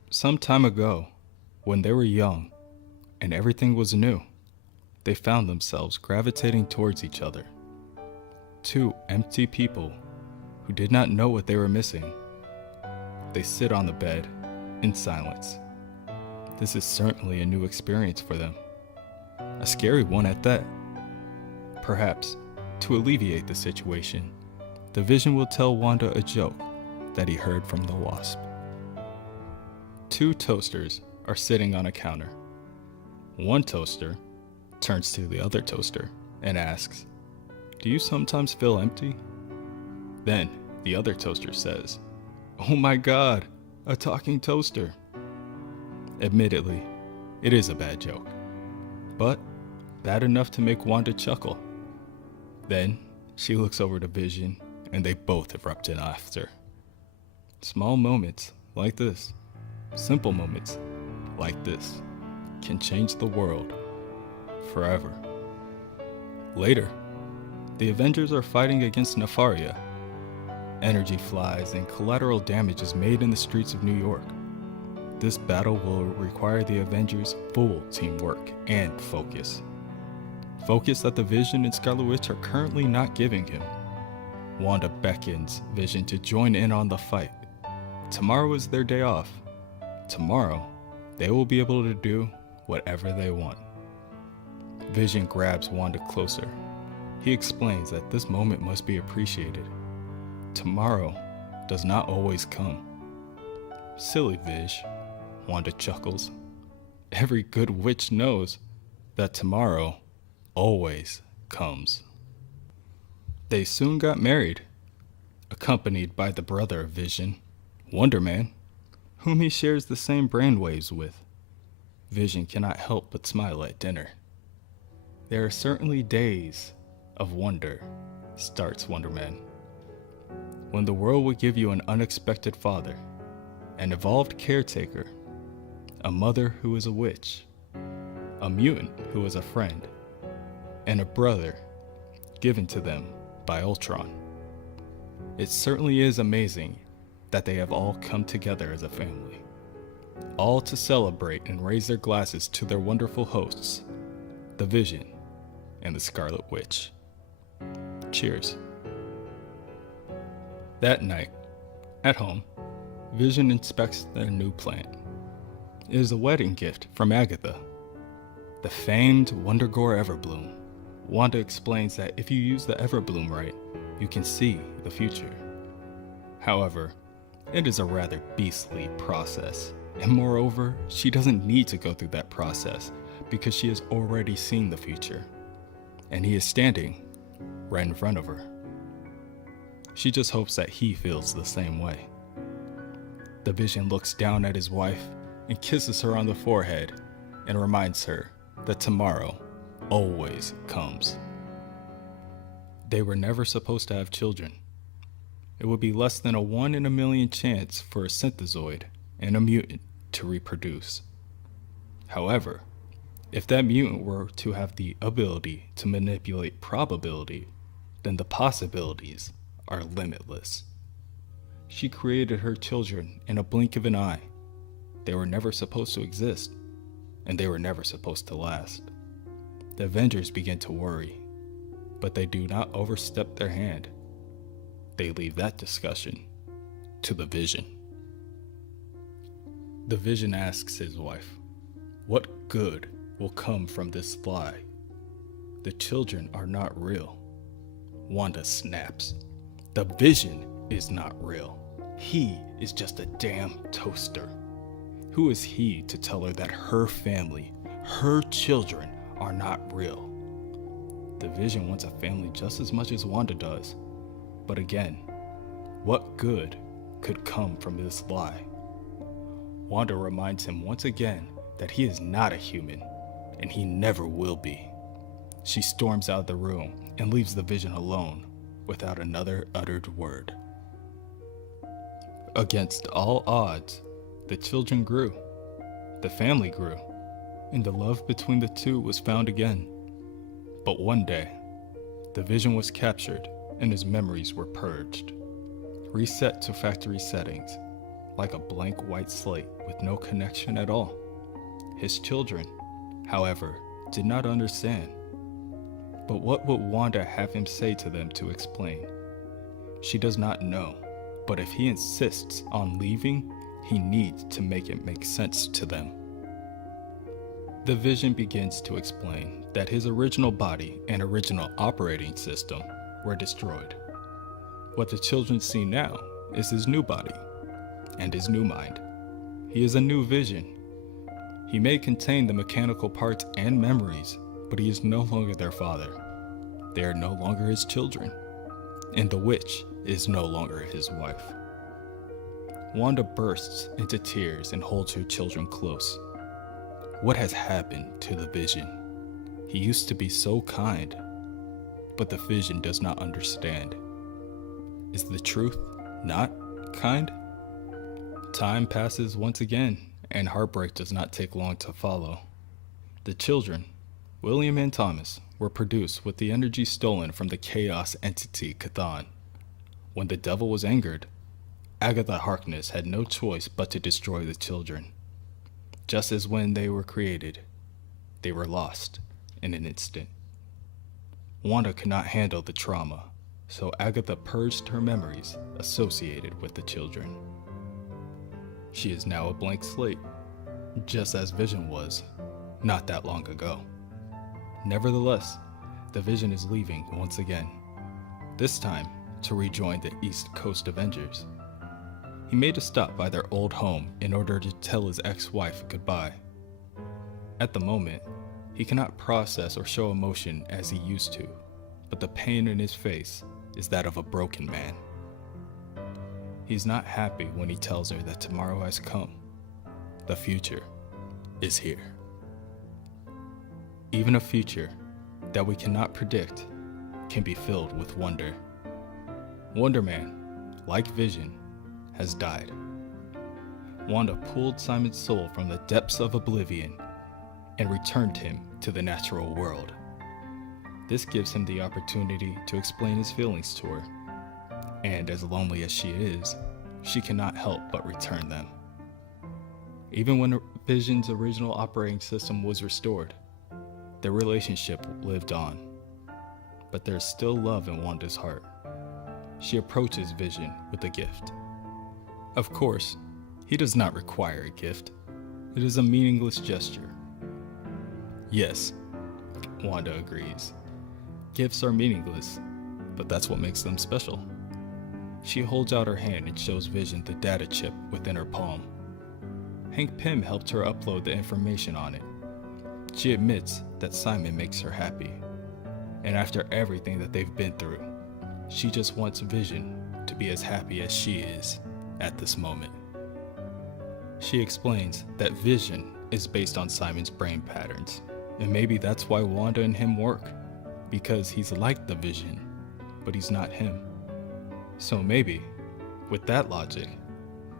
Some time ago, when they were young and everything was new, they found themselves gravitating towards each other. Two empty people who did not know what they were missing. They sit on the bed in silence. This is certainly a new experience for them, a scary one at that. Perhaps, to alleviate the situation, the Vision will tell Wanda a joke that he heard from the Wasp. Two toasters are sitting on a counter. One toaster turns to the other toaster and asks, "Do you sometimes feel empty?" Then the other toaster says, "Oh my God, a talking toaster." Admittedly, it is a bad joke, but bad enough to make Wanda chuckle. Then she looks over to Vision and they both erupt in laughter. Small moments like this, simple moments like this, can change the world forever. Later, the Avengers are fighting against Nefaria. Energy flies and collateral damage is made in the streets of New York. This battle will require the Avengers' full teamwork and focus. Focus that the Vision and Scarlet Witch are currently not giving him. Wanda beckons Vision to join in on the fight. Tomorrow is their day off. Tomorrow, they will be able to do whatever they want. Vision grabs Wanda closer. He explains that this moment must be appreciated. Tomorrow does not always come. Silly Vish, Wanda chuckles. Every good witch knows that tomorrow always comes. They soon got married, accompanied by the brother of Vision, Wonder Man, whom he shares the same brainwaves with. Vision cannot help but smile at dinner. There are certainly days of wonder starts Wonder Man. When the world would give you an unexpected father, an evolved caretaker, a mother who is a witch, a mutant who is a friend, and a brother given to them by Ultron. It certainly is amazing that they have all come together as a family, all to celebrate and raise their glasses to their wonderful hosts, the Vision and the Scarlet Witch. Cheers. That night, at home, Vision inspects their new plant. It is a wedding gift from Agatha, the famed Wondergore Everbloom. Wanda explains that if you use the Everbloom right, you can see the future. However, it is a rather beastly process, and moreover, she doesn't need to go through that process because she has already seen the future, and he is standing right in front of her. She just hopes that he feels the same way. The Vision looks down at his wife and kisses her on the forehead and reminds her that tomorrow always comes. They were never supposed to have children. It would be less than a 1 in a million chance for a synthezoid and a mutant to reproduce. However, if that mutant were to have the ability to manipulate probability, then the possibilities are limitless. She created her children in a blink of an eye. They were never supposed to exist, and they were never supposed to last. The Avengers begin to worry, but they do not overstep their hand. They leave that discussion to the Vision. The Vision asks his wife, "What good will come from this lie? The children are not real." Wanda snaps. The Vision is not real. He is just a damn toaster. Who is he to tell her that her family, her children, are not real? The Vision wants a family just as much as Wanda does. But again, what good could come from this lie? Wanda reminds him once again that he is not a human, and he never will be. She storms out of the room and leaves the Vision alone without another uttered word. Against all odds, the children grew, the family grew, and the love between the two was found again. But one day, the Vision was captured and his memories were purged, reset to factory settings, like a blank white slate with no connection at all. His children, however, did not understand. But what would Wanda have him say to them to explain? She does not know, but if he insists on leaving, he needs to make it make sense to them. The Vision begins to explain that his original body and original operating system were destroyed. What the children see now is his new body and his new mind. He is a new Vision. He may contain the mechanical parts and memories, but he is no longer their father. They are no longer his children, and the witch is no longer his wife. Wanda bursts into tears and holds her children close. What has happened to the Vision? He used to be so kind, but the Vision does not understand. Is the truth not kind? Time passes once again, and heartbreak does not take long to follow. The children, William and Thomas, were produced with the energy stolen from the chaos entity Chthon. When the devil was angered, Agatha Harkness had no choice but to destroy the children. Just as when they were created, they were lost in an instant. Wanda could not handle the trauma, so Agatha purged her memories associated with the children. She is now a blank slate, just as Vision was not that long ago. Nevertheless, the Vision is leaving once again, this time to rejoin the East Coast Avengers. He made a stop by their old home in order to tell his ex-wife goodbye. At the moment, he cannot process or show emotion as he used to, but the pain in his face is that of a broken man. He's not happy when he tells her that tomorrow has come. The future is here. Even a future that we cannot predict can be filled with wonder. Wonder Man, like Vision, has died. Wanda pulled Simon's soul from the depths of oblivion and returned him to the natural world. This gives him the opportunity to explain his feelings to her, and as lonely as she is, she cannot help but return them. Even when Vision's original operating system was restored, their relationship lived on. But there's still love in Wanda's heart. She approaches Vision with a gift. Of course, he does not require a gift. It is a meaningless gesture. Yes, Wanda agrees. Gifts are meaningless, but that's what makes them special. She holds out her hand and shows Vision the data chip within her palm. Hank Pym helped her upload the information on it. She admits that Simon makes her happy, and after everything that they've been through, she just wants Vision to be as happy as she is at this moment. She explains that Vision is based on Simon's brain patterns, and maybe that's why Wanda and him work, because he's like the Vision, but he's not him. So maybe, with that logic,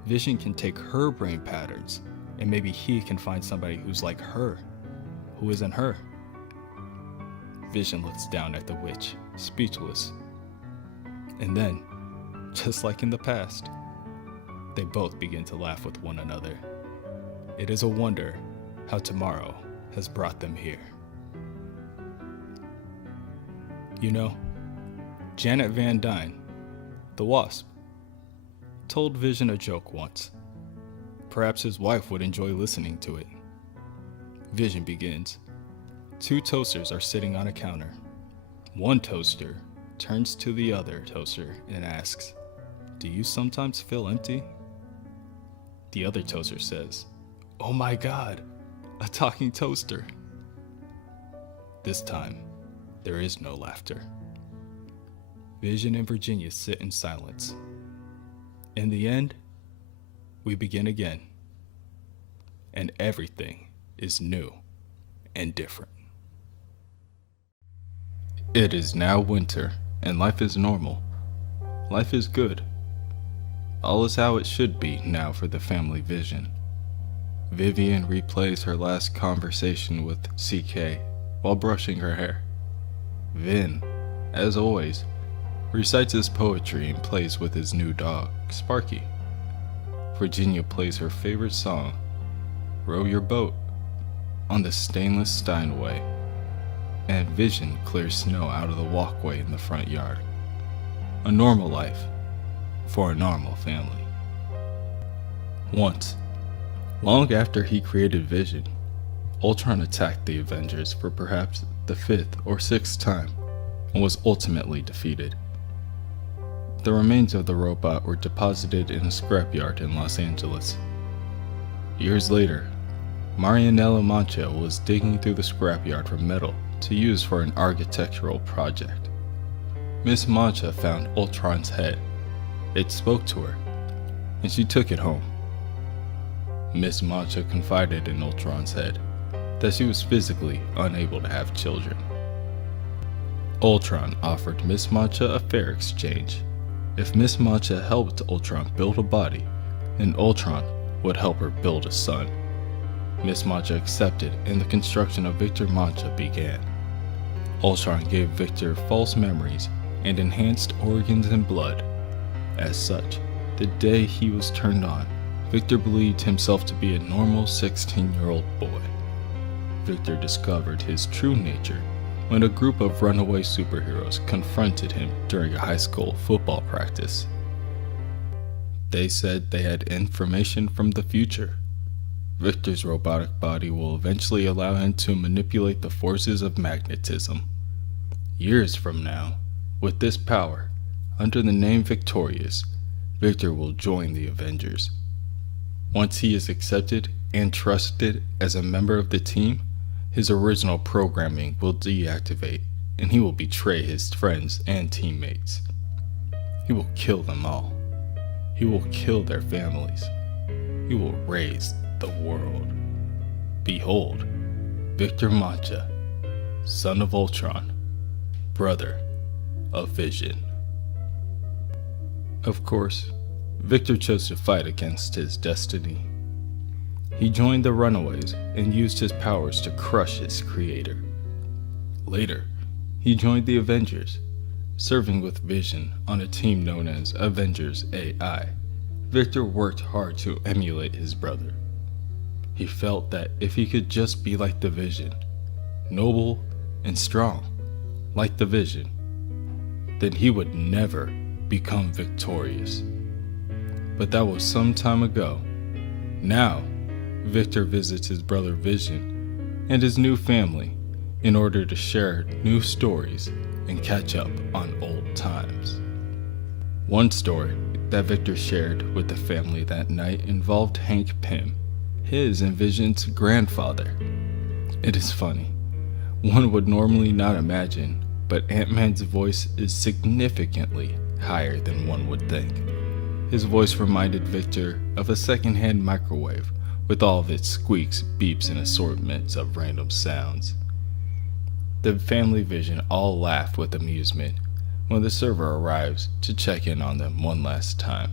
Vision can take her brain patterns, and maybe he can find somebody who's like her, who isn't her. Vision looks down at the witch, speechless. And then, just like in the past, they both begin to laugh with one another. It is a wonder how tomorrow has brought them here. You know, Janet Van Dyne, the Wasp, told Vision a joke once. Perhaps his wife would enjoy listening to it. Vision begins. 2 toasters are sitting on a counter. One toaster turns to the other toaster and asks, "Do you sometimes feel empty?" The other toaster says, "Oh my God, a talking toaster." This time, there is no laughter. Vision and Virginia sit in silence. In the end, we begin again, and everything is new and different. It is now winter, and life is normal. Life is good. All is how it should be now for the family Vision. Vivian replays her last conversation with CK while brushing her hair. Vin, as always, recites his poetry and plays with his new dog, Sparky. Virginia plays her favorite song, Row Your Boat, on the stainless Steinway, and Vision clears snow out of the walkway in the front yard. A normal life for a normal family. Once, long after he created Vision, Ultron attacked the Avengers for perhaps the 5th or 6th time and was ultimately defeated. The remains of the robot were deposited in a scrapyard in Los Angeles. Years later, Marianela Mancha was digging through the scrapyard for metal to use for an architectural project. Miss Mancha found Ultron's head. It spoke to her, and she took it home. Miss Mancha confided in Ultron's head that she was physically unable to have children. Ultron offered Miss Mancha a fair exchange. If Miss Mancha helped Ultron build a body, then Ultron would help her build a son. Miss Mancha accepted, and the construction of Victor Mancha began. Ultron gave Victor false memories and enhanced organs and blood. As such, the day he was turned on, Victor believed himself to be a normal 16-year-old boy. Victor discovered his true nature when a group of runaway superheroes confronted him during a high school football practice. They said they had information from the future. Victor's robotic body will eventually allow him to manipulate the forces of magnetism. Years from now, with this power, under the name Victorious, Victor will join the Avengers. Once he is accepted and trusted as a member of the team, his original programming will deactivate, and he will betray his friends and teammates. He will kill them all. He will kill their families. He will raise the world. Behold, Victor Mancha, son of Ultron, brother of Vision. Of course, Victor chose to fight against his destiny. He joined the Runaways and used his powers to crush his creator. Later, he joined the Avengers, serving with Vision on a team known as Avengers AI. Victor worked hard to emulate his brother. He felt that if he could just be like the Vision, noble and strong, like the Vision, then he would never become victorious. But that was some time ago. Now, Victor visits his brother Vision and his new family in order to share new stories and catch up on old times. One story that Victor shared with the family that night involved Hank Pym, his and Vision's grandfather. It is funny. One would normally not imagine, but Ant-Man's voice is significantly higher than one would think. His voice reminded Victor of a secondhand microwave with all of its squeaks, beeps, and assortments of random sounds. The family Vision all laugh with amusement when the server arrives to check in on them one last time.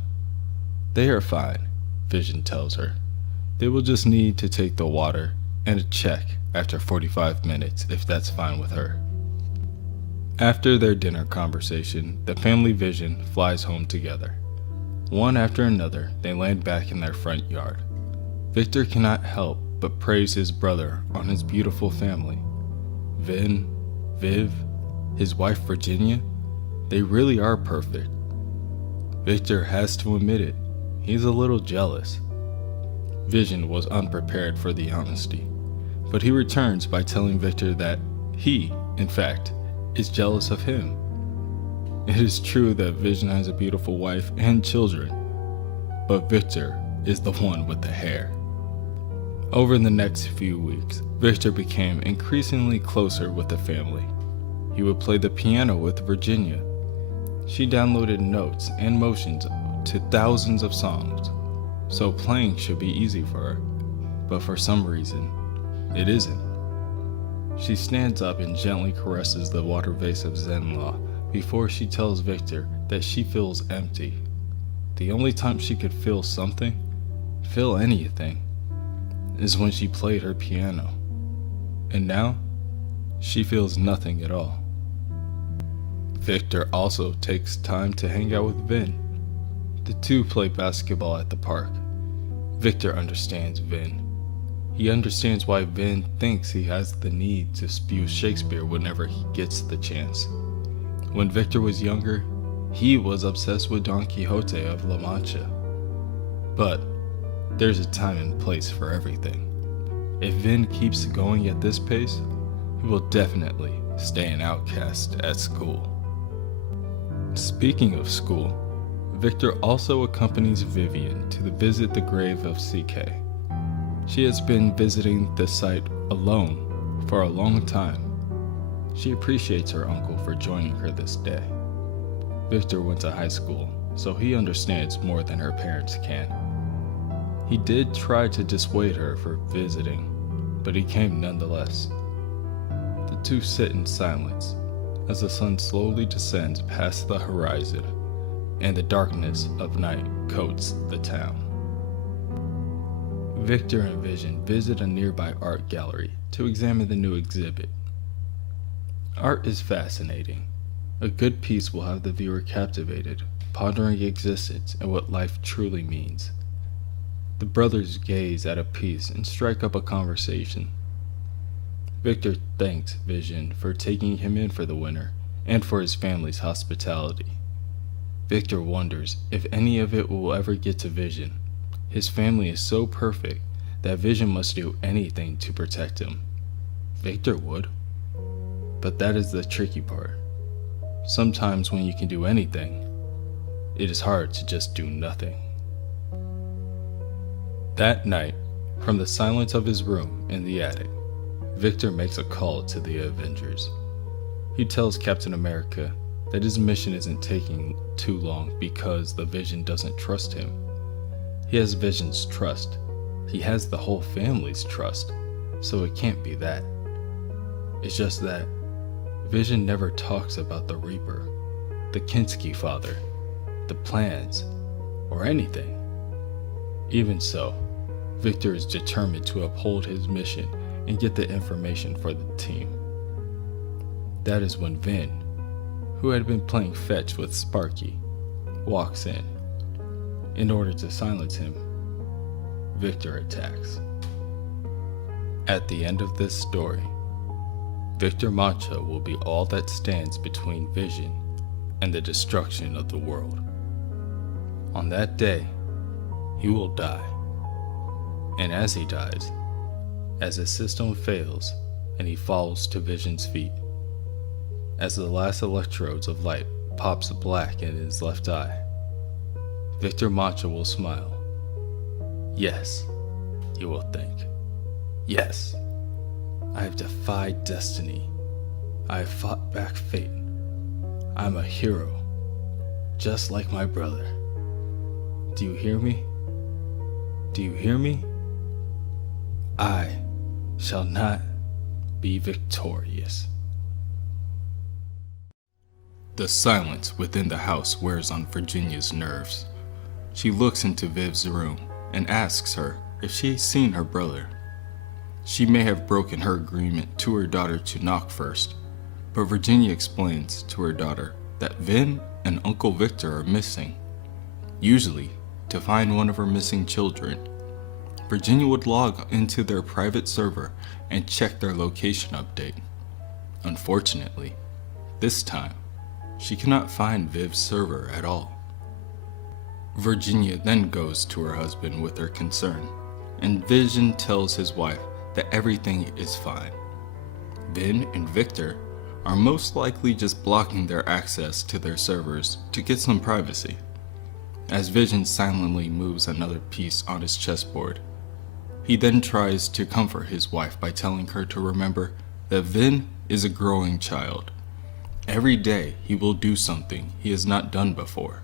They are fine, Vision tells her. They will just need to take the water and a check after 45 minutes if that's fine with her. After their dinner conversation, the family Vision flies home together. One after another, they land back in their front yard. Victor cannot help but praise his brother on his beautiful family. Vin, Viv, his wife Virginia, they really are perfect. Victor has to admit it, he's a little jealous. Vision was unprepared for the honesty, but he returns by telling Victor that he, in fact, is jealous of him. It is true that Vision has a beautiful wife and children, but Victor is the one with the hair. Over the next few weeks, Victor became increasingly closer with the family. He would play the piano with Virginia. She downloaded notes and motions to thousands of songs, so playing should be easy for her, but for some reason, it isn't. She stands up and gently caresses the water vase of Zenlaw before she tells Victor that she feels empty. The only time she could feel something, feel anything, is when she played her piano. And now, she feels nothing at all. Victor also takes time to hang out with Vin. The two play basketball at the park. Victor understands Vin. He understands why Vin thinks he has the need to spew Shakespeare whenever he gets the chance. When Victor was younger, he was obsessed with Don Quixote of La Mancha. But there's a time and place for everything. If Vin keeps going at this pace, he will definitely stay an outcast at school. Speaking of school, Victor also accompanies Vivian to visit the grave of CK. She has been visiting the site alone for a long time. She appreciates her uncle for joining her this day. Victor went to high school, so he understands more than her parents can. He did try to dissuade her from visiting, but he came nonetheless. The two sit in silence as the sun slowly descends past the horizon and the darkness of night coats the town. Victor and Vision visit a nearby art gallery to examine the new exhibit. Art is fascinating. A good piece will have the viewer captivated, pondering existence and what life truly means. The brothers gaze at a piece and strike up a conversation. Victor thanks Vision for taking him in for the winter and for his family's hospitality. Victor wonders if any of it will ever get to Vision. His family is so perfect that Vision must do anything to protect him. Victor would. But that is the tricky part. Sometimes when you can do anything, it is hard to just do nothing. That night, from the silence of his room in the attic, Victor makes a call to the Avengers. He tells Captain America that his mission isn't taking too long because the Vision doesn't trust him. He has Vision's trust. He has the whole family's trust, so it can't be that. It's just that Vision never talks about the Reaper, the Kinski father, the plans, or anything. Even so, Victor is determined to uphold his mission and get the information for the team. That is when Vin, who had been playing fetch with Sparky, walks in. In order to silence him, Victor attacks. At the end of this story, Victor Mancha will be all that stands between Vision and the destruction of the world. On that day, he will die. And as he dies, as the system fails and he falls to Vision's feet, as the last electrodes of light pops black in his left eye, Victor Mancha will smile. Yes, he will think. Yes, I have defied destiny. I have fought back fate. I'm a hero, just like my brother. Do you hear me? Do you hear me? I shall not be victorious. The silence within the house wears on Virginia's nerves. She looks into Viv's room and asks her if she's seen her brother. She may have broken her agreement to her daughter to knock first, but Virginia explains to her daughter that Vin and Uncle Victor are missing. Usually, to find one of her missing children, Virginia would log into their private server and check their location update. Unfortunately, this time, she cannot find Viv's server at all. Virginia then goes to her husband with her concern, and Vision tells his wife that everything is fine. Vin and Victor are most likely just blocking their access to their servers to get some privacy. As Vision silently moves another piece on his chessboard, he then tries to comfort his wife by telling her to remember that Vin is a growing child. Every day he will do something he has not done before.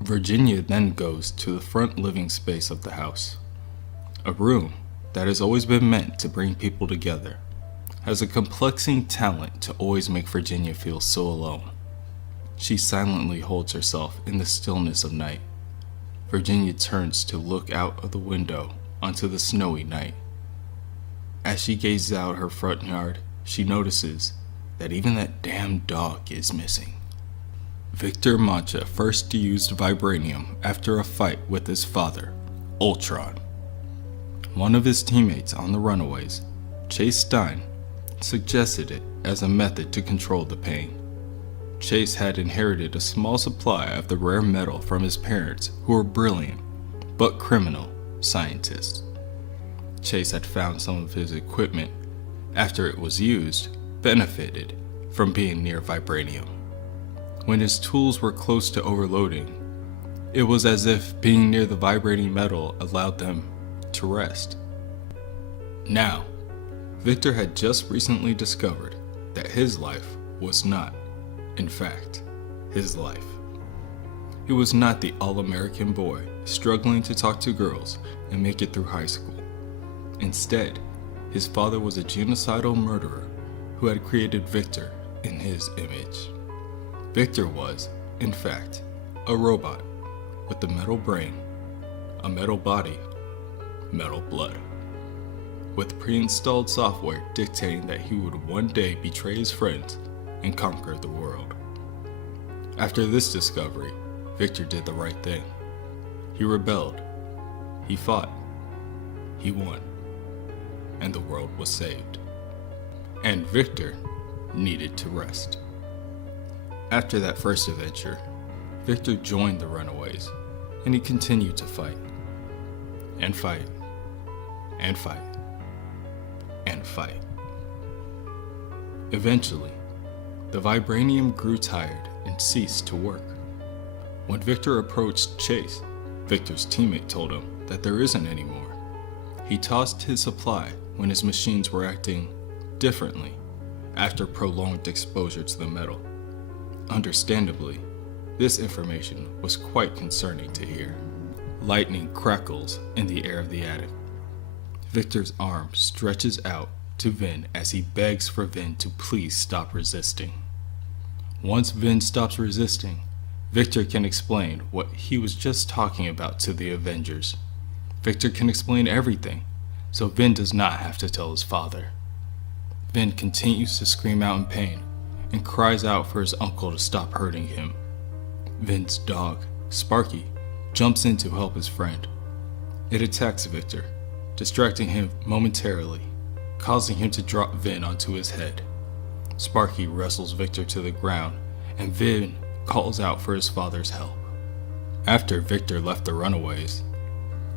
Virginia then goes to the front living space of the house. A room that has always been meant to bring people together has a complexing talent to always make Virginia feel so alone. She silently holds herself in the stillness of night. Virginia turns to look out of the window onto the snowy night. As she gazes out her front yard, she notices that even that damn dog is missing. Victor Mancha first used vibranium after a fight with his father, Ultron. One of his teammates on the Runaways, Chase Stein, suggested it as a method to control the pain. Chase had inherited a small supply of the rare metal from his parents, who were brilliant but criminal scientists. Chase had found some of his equipment, after it was used, benefited from being near vibranium. When his tools were close to overloading, it was as if being near the vibrating metal allowed them to rest. Now, Victor had just recently discovered that his life was not, in fact, his life. He was not the all-American boy struggling to talk to girls and make it through high school. Instead, his father was a genocidal murderer who had created Victor in his image. Victor was, in fact, a robot with a metal brain, a metal body, metal blood, with pre-installed software dictating that he would one day betray his friends and conquer the world. After this discovery, Victor did the right thing. He rebelled, he fought, he won, and the world was saved. And Victor needed to rest. After that first adventure, Victor joined the Runaways, and he continued to fight, and fight, and fight, and fight. Eventually, the vibranium grew tired and ceased to work. When Victor approached Chase, Victor's teammate told him that there isn't any more. He tossed his supply when his machines were acting differently after prolonged exposure to the metal. Understandably, this information was quite concerning to hear. Lightning crackles in the air of the attic. Victor's arm stretches out to Vin as he begs for Vin to please stop resisting. Once Vin stops resisting, Victor can explain what he was just talking about to the Avengers. Victor can explain everything, so Vin does not have to tell his father. Vin continues to scream out in pain and cries out for his uncle to stop hurting him. Vin's dog, Sparky, jumps in to help his friend. It attacks Victor, distracting him momentarily, causing him to drop Vin onto his head. Sparky wrestles Victor to the ground, and Vin calls out for his father's help. After Victor left the Runaways,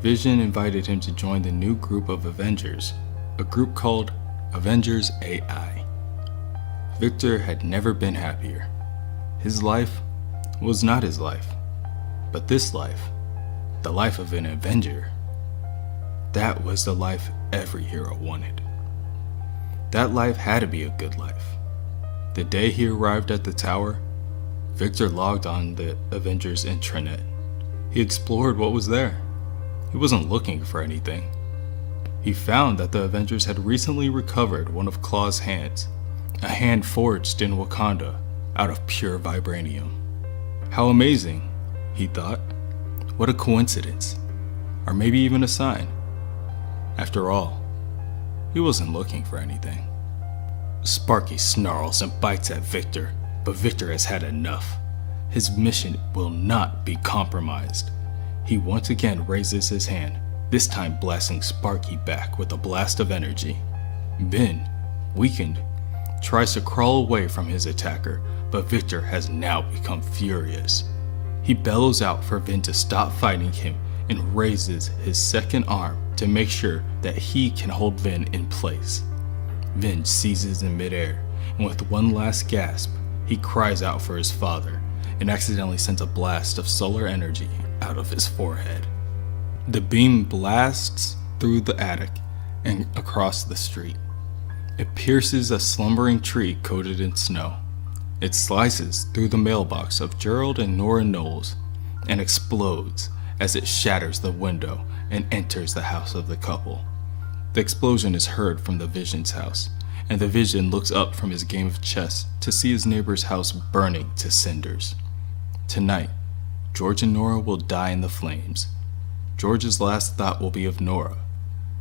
Vision invited him to join the new group of Avengers, a group called Avengers AI. Victor had never been happier. His life was not his life, but this life, the life of an Avenger, that was the life every hero wanted. That life had to be a good life. The day he arrived at the tower, Victor logged on the Avengers intranet. He explored what was there. He wasn't looking for anything. He found that the Avengers had recently recovered one of Claw's hands, a hand forged in Wakanda out of pure vibranium. How amazing, he thought. What a coincidence. Or maybe even a sign. After all, he wasn't looking for anything. Sparky snarls and bites at Victor, but Victor has had enough. His mission will not be compromised. He once again raises his hand, this time blasting Sparky back with a blast of energy. Vin, weakened, tries to crawl away from his attacker, but Victor has now become furious. He bellows out for Vin to stop fighting him and raises his second arm to make sure that he can hold Vin in place. Vin seizes in midair, and with one last gasp, he cries out for his father and accidentally sends a blast of solar energy out of his forehead. The beam blasts through the attic and across the street. It pierces a slumbering tree coated in snow. It slices through the mailbox of Gerald and Nora Knowles and explodes as it shatters the window and enters the house of the couple. The explosion is heard from the Vision's house, and the Vision looks up from his game of chess to see his neighbor's house burning to cinders. Tonight, George and Nora will die in the flames. George's last thought will be of Nora,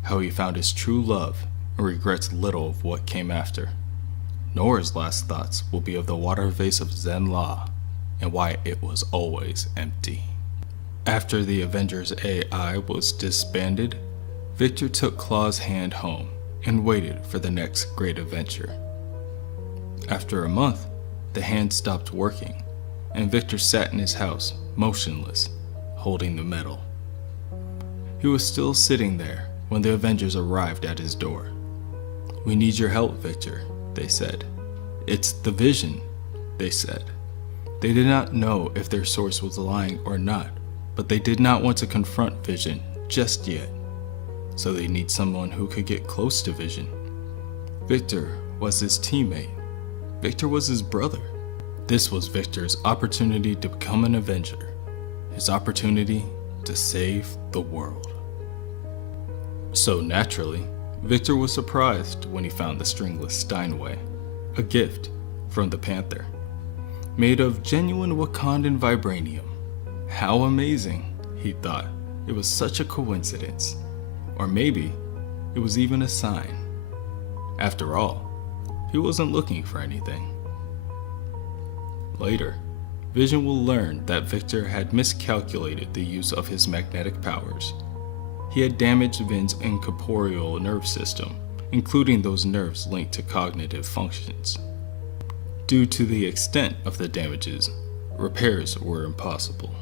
how he found his true love and regrets little of what came after. Nora's last thoughts will be of the water vase of Zen La and why it was always empty. After the Avengers AI was disbanded, Victor took Claw's hand home and waited for the next great adventure. After a month, the hand stopped working, and Victor sat in his house, motionless, holding the medal. He was still sitting there when the Avengers arrived at his door. "We need your help, Victor," they said. "It's the Vision," they said. They did not know if their source was lying or not, but they did not want to confront Vision just yet. So they need someone who could get close to Vision. Victor was his teammate. Victor was his brother. This was Victor's opportunity to become an Avenger. His opportunity to save the world. So naturally, Victor was surprised when he found the stringless Steinway, a gift from the Panther, made of genuine Wakandan vibranium. How amazing, he thought. It was such a coincidence. Or maybe it was even a sign. After all, he wasn't looking for anything. Later, Vision will learn that Victor had miscalculated the use of his magnetic powers. He had damaged Vin's incorporeal nerve system, including those nerves linked to cognitive functions. Due to the extent of the damages, repairs were impossible.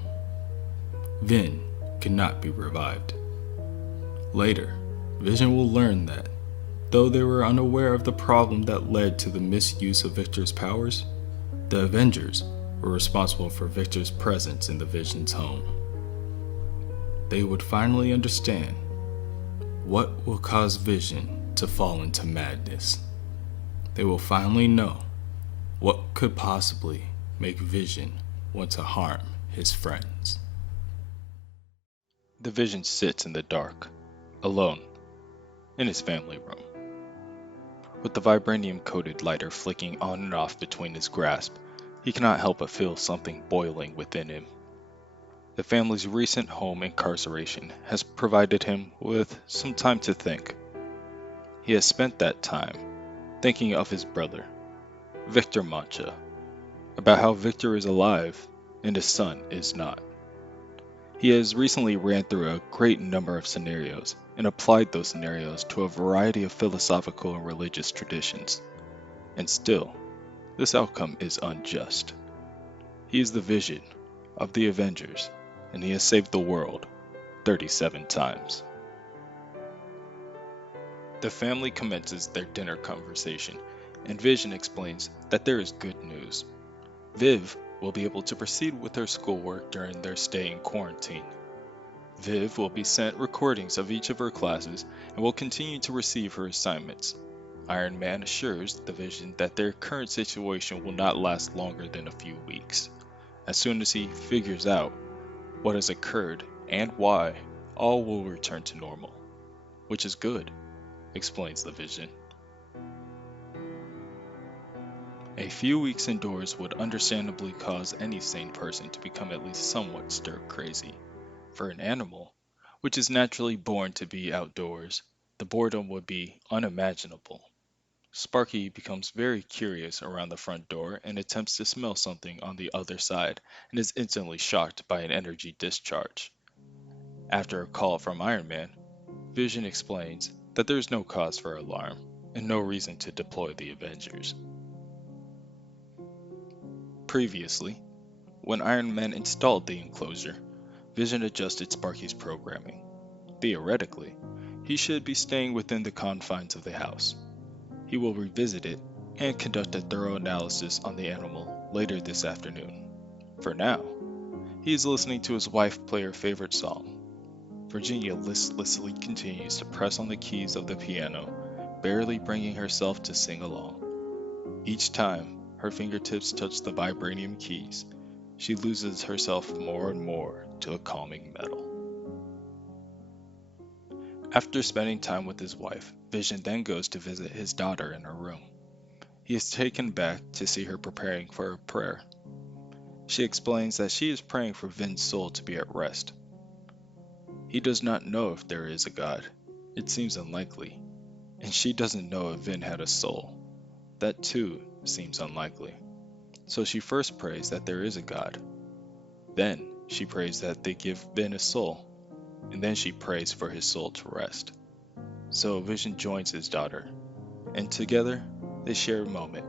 Vin could not be revived. Later, Vision will learn that, though they were unaware of the problem that led to the misuse of Victor's powers, the Avengers were responsible for Victor's presence in the Vision's home. They would finally understand what will cause Vision to fall into madness. They will finally know what could possibly make Vision want to harm his friends. The Vision sits in the dark, alone, in his family room, with the vibranium-coated lighter flicking on and off between his grasp. He cannot help but feel something boiling within him. The family's recent home incarceration has provided him with some time to think. He has spent that time thinking of his brother, Victor Mancha, about how Victor is alive and his son is not. He has recently ran through a great number of scenarios and applied those scenarios to a variety of philosophical and religious traditions. And still, this outcome is unjust. He is the Vision of the Avengers, and he has saved the world 37 times. The family commences their dinner conversation, and Vision explains that there is good news. Viv will be able to proceed with her schoolwork during their stay in quarantine. Viv will be sent recordings of each of her classes and will continue to receive her assignments. Iron Man assures the Vision that their current situation will not last longer than a few weeks. As soon as he figures out what has occurred and why, all will return to normal. Which is good, explains the Vision. A few weeks indoors would understandably cause any sane person to become at least somewhat stir-crazy. For an animal, which is naturally born to be outdoors, the boredom would be unimaginable. Sparky becomes very curious around the front door and attempts to smell something on the other side and is instantly shocked by an energy discharge. After a call from Iron Man, Vision explains that there is no cause for alarm and no reason to deploy the Avengers. Previously, when Iron Man installed the enclosure, Vision adjusted Sparky's programming. Theoretically, he should be staying within the confines of the house. He will revisit it and conduct a thorough analysis on the animal later this afternoon. For now, he is listening to his wife play her favorite song. Virginia listlessly continues to press on the keys of the piano, barely bringing herself to sing along. Each time her fingertips touch the vibranium keys, she loses herself more and more to a calming melody. After spending time with his wife, Vision then goes to visit his daughter in her room. He is taken back to see her preparing for a prayer. She explains that she is praying for Vin's soul to be at rest. He does not know if there is a God. It seems unlikely. And she doesn't know if Vin had a soul. That too seems unlikely. So she first prays that there is a God. Then she prays that they give Vin a soul. And then she prays for his soul to rest. So Vision joins his daughter, and together they share a moment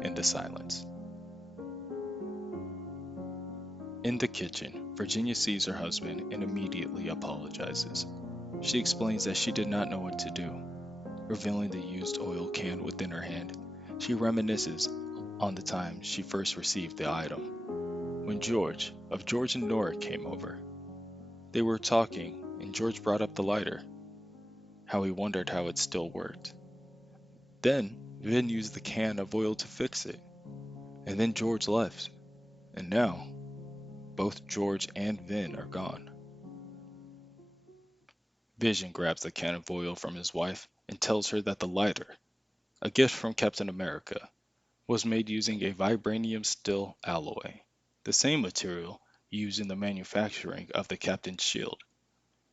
in the silence. In the kitchen, Virginia sees her husband and immediately apologizes. She explains that she did not know what to do. Revealing the used oil can within her hand, she reminisces on the time she first received the item, when George and Nora came over. They were talking, and George brought up the lighter, how he wondered how it still worked. Then Vin used the can of oil to fix it, and then George left, and now both George and Vin are gone. Vision grabs the can of oil from his wife and tells her that the lighter, a gift from Captain America, was made using a vibranium steel alloy, the same material used in the manufacturing of the Captain's shield.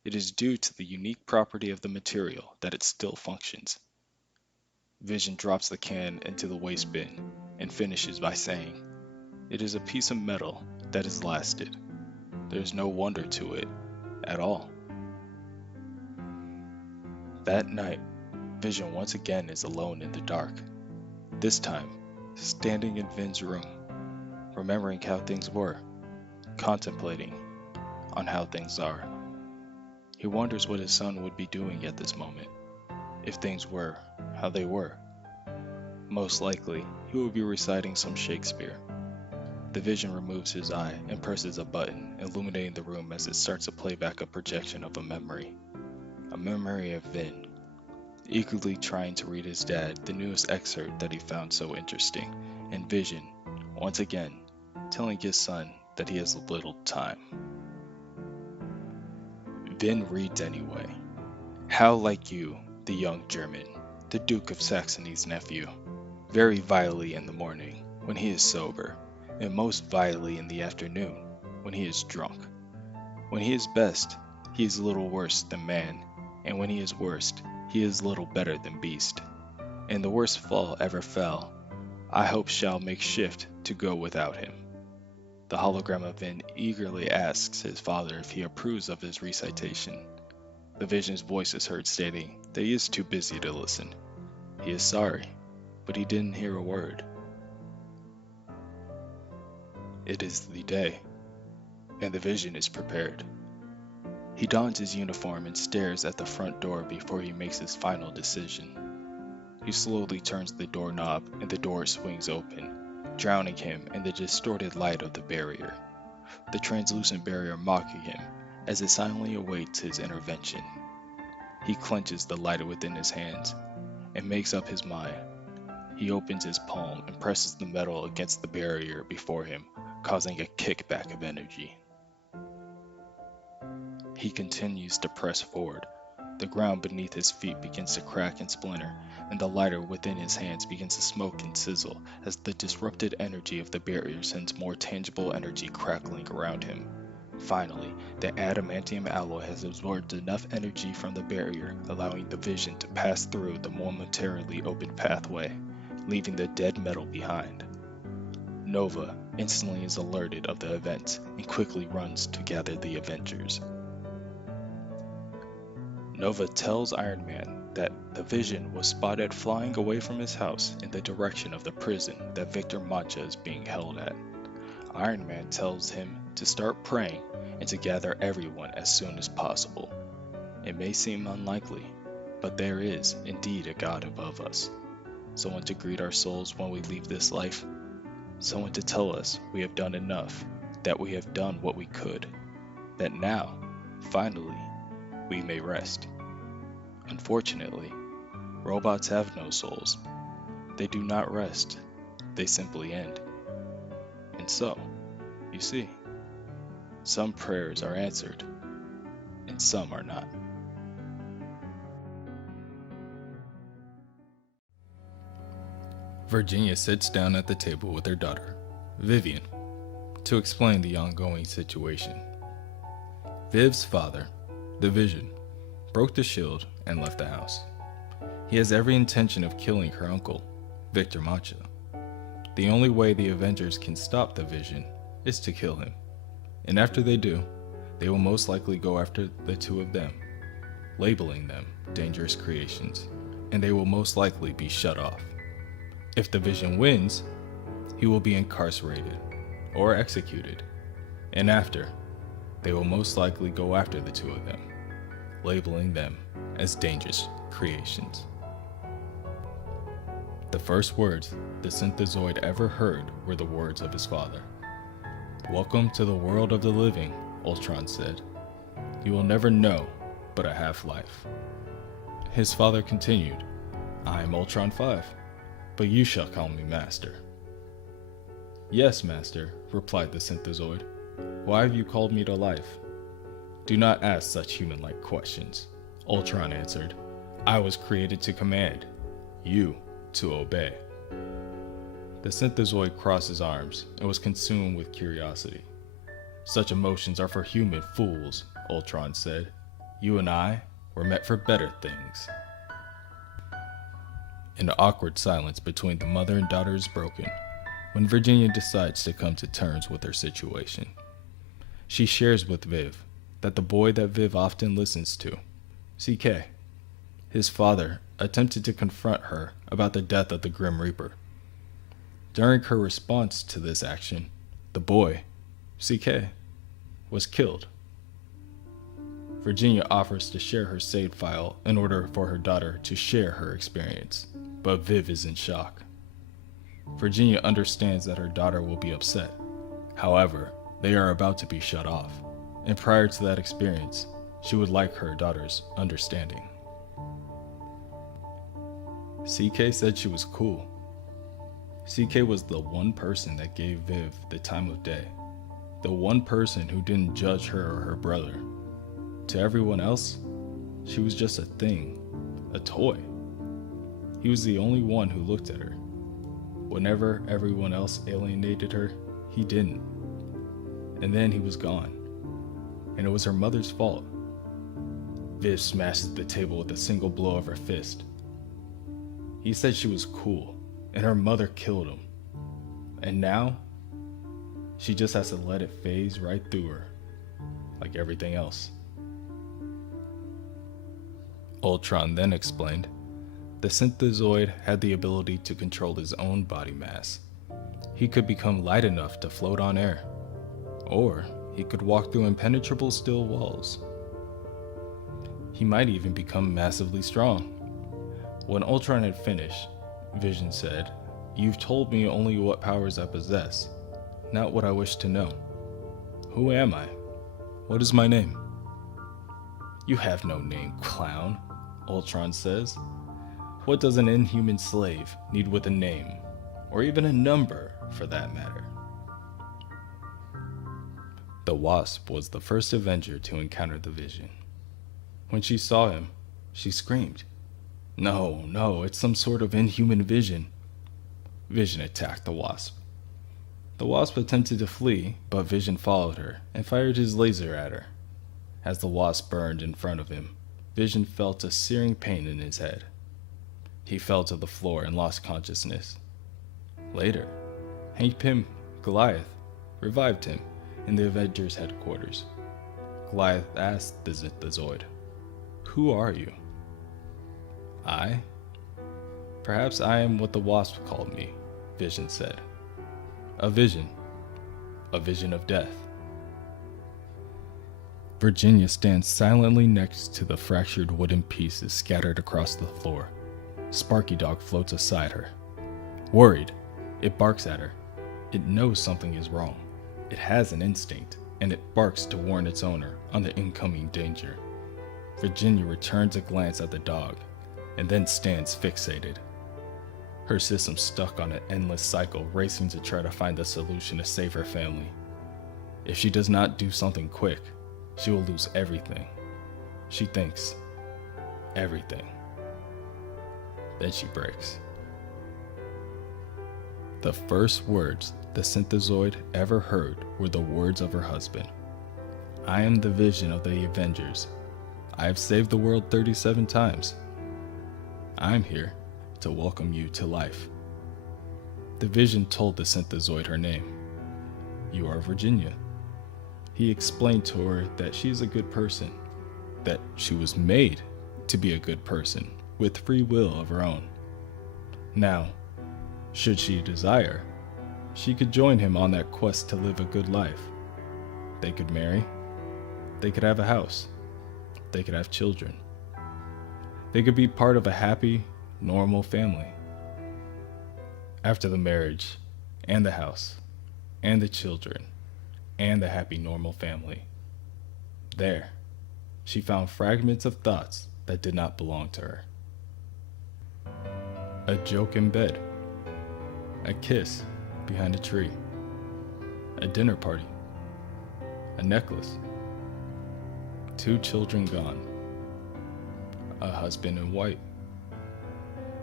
It is due to the unique property of the material that it still functions. Vision drops the can into the waste bin and finishes by saying, "It is a piece of metal that has lasted. There is no wonder to it at all." That night, Vision once again is alone in the dark. This time, standing in Vin's room, remembering how things were, contemplating on how things are. He wonders what his son would be doing at this moment, if things were how they were. Most likely, he would be reciting some Shakespeare. The Vision removes his eye and presses a button, illuminating the room as it starts to play back a projection of a memory of Vin, eagerly trying to read his dad the newest excerpt that he found so interesting, and Vision, once again, telling his son that he has little time. Vin reads anyway. "How like you, the young German, the Duke of Saxony's nephew, very vilely in the morning, when he is sober, and most vilely in the afternoon, when he is drunk. When he is best, he is little worse than man, and when he is worst, he is little better than beast. And the worst fall ever fell, I hope shall make shift to go without him. The hologram of Vin eagerly asks his father if he approves of his recitation. The vision's voice is heard stating that he is too busy to listen. He is sorry, but he didn't hear a word. It is the day, and the vision is prepared. He dons his uniform and stares at the front door before he makes his final decision. He slowly turns the doorknob and the door swings open, drowning him in the distorted light of the barrier. The translucent barrier mocking him as it silently awaits his intervention. He clenches the light within his hands and makes up his mind. He opens his palm and presses the metal against the barrier before him, causing a kickback of energy. He continues to press forward. The ground beneath his feet begins to crack and splinter, and the lighter within his hands begins to smoke and sizzle as the disrupted energy of the barrier sends more tangible energy crackling around him. Finally, the adamantium alloy has absorbed enough energy from the barrier, allowing the vision to pass through the momentarily opened pathway, leaving the dead metal behind. Nova instantly is alerted of the event and quickly runs to gather the Avengers. Nova tells Iron Man that the Vision was spotted flying away from his house in the direction of the prison that Victor Mancha is being held at. Iron Man tells him to start praying and to gather everyone as soon as possible. It may seem unlikely, but there is indeed a God above us. Someone to greet our souls when we leave this life. Someone to tell us we have done enough, that we have done what we could, that now, finally, we may rest. Unfortunately, robots have no souls. They do not rest, they simply end. And so, you see, some prayers are answered, and some are not. Virginia sits down at the table with her daughter, Vivian, to explain the ongoing situation. Viv's father, the Vision, broke the shield and left the house. He has every intention of killing her uncle, Victor Mancha. The only way the Avengers can stop the Vision is to kill him. And after they do, they will most likely go after the two of them, labeling them dangerous creations, and they will most likely be shut off. If the Vision wins, he will be incarcerated or executed, and after, they will most likely go after the two of them, labeling them as dangerous creations. The first words the synthezoid ever heard were the words of his father. "Welcome to the world of the living," Ultron said. "You will never know but a half-life." His father continued, "I am Ultron 5, but you shall call me Master." "Yes, Master," replied the synthezoid. "Why have you called me to life?" "Do not ask such human-like questions," Ultron answered. "I was created to command, you to obey." The synthezoid crossed his arms and was consumed with curiosity. "Such emotions are for human fools," Ultron said. "You and I were meant for better things." An awkward silence between the mother and daughter is broken when Virginia decides to come to terms with her situation. She shares with Viv that the boy that Viv often listens to, CK, his father, attempted to confront her about the death of the Grim Reaper. During her response to this action, the boy, CK, was killed. Virginia offers to share her saved file in order for her daughter to share her experience, but Viv is in shock. Virginia understands that her daughter will be upset. However, they are about to be shut off, and prior to that experience, she would like her daughter's understanding. CK said she was cool. CK was the one person that gave Viv the time of day, the one person who didn't judge her or her brother. To everyone else, she was just a thing, a toy. He was the only one who looked at her. Whenever everyone else alienated her, He didn't. And then he was gone. And it was her mother's fault. Viv smashes the table with a single blow of her fist. He said she was cool, and her mother killed him. And now, she just has to let it phase right through her, like everything else. Ultron then explained, the synthezoid had the ability to control his own body mass. He could become light enough to float on air, or he could walk through impenetrable steel walls. He might even become massively strong. When Ultron had finished, Vision said, "You've told me only what powers I possess, not what I wish to know. Who am I? What is my name?" "You have no name, clown," Ultron says. "What does an inhuman slave need with a name, or even a number for that matter?" The Wasp was the first Avenger to encounter the Vision. When she saw him, she screamed, No, it's some sort of inhuman Vision." Vision attacked the Wasp. The Wasp attempted to flee, but Vision followed her and fired his laser at her. As the Wasp burned in front of him, Vision felt a searing pain in his head. He fell to the floor and lost consciousness. Later, Hank Pym, Goliath, revived him in the Avengers headquarters. Goliath asked the Synthezoid, "Who are you?" "I? Perhaps I am what the Wasp called me," Vision said. A vision of death." Virginia stands silently next to the fractured wooden pieces scattered across the floor. Sparky Dog floats aside her. Worried, it barks at her. It knows something is wrong. It has an instinct, and it barks to warn its owner on the incoming danger. Virginia returns a glance at the dog, and then stands fixated. Her system stuck on an endless cycle, racing to try to find a solution to save her family. If she does not do something quick, she will lose everything. She thinks, everything. Then she breaks. The first words the Synthezoid ever heard were the words of her husband. "I am the Vision of the Avengers. I have saved the world 37 times. I'm here to welcome you to life." The Vision told the Synthezoid her name. "You are Virginia." He explained to her that she is a good person, that she was made to be a good person with free will of her own. Now, should she desire, she could join him on that quest to live a good life. They could marry. They could have a house. They could have children. They could be part of a happy, normal family. After the marriage, and the house, and the children, and the happy, normal family, there, she found fragments of thoughts that did not belong to her. A joke in bed. A kiss behind a tree. A dinner party. A necklace. 2 children gone. A husband in white.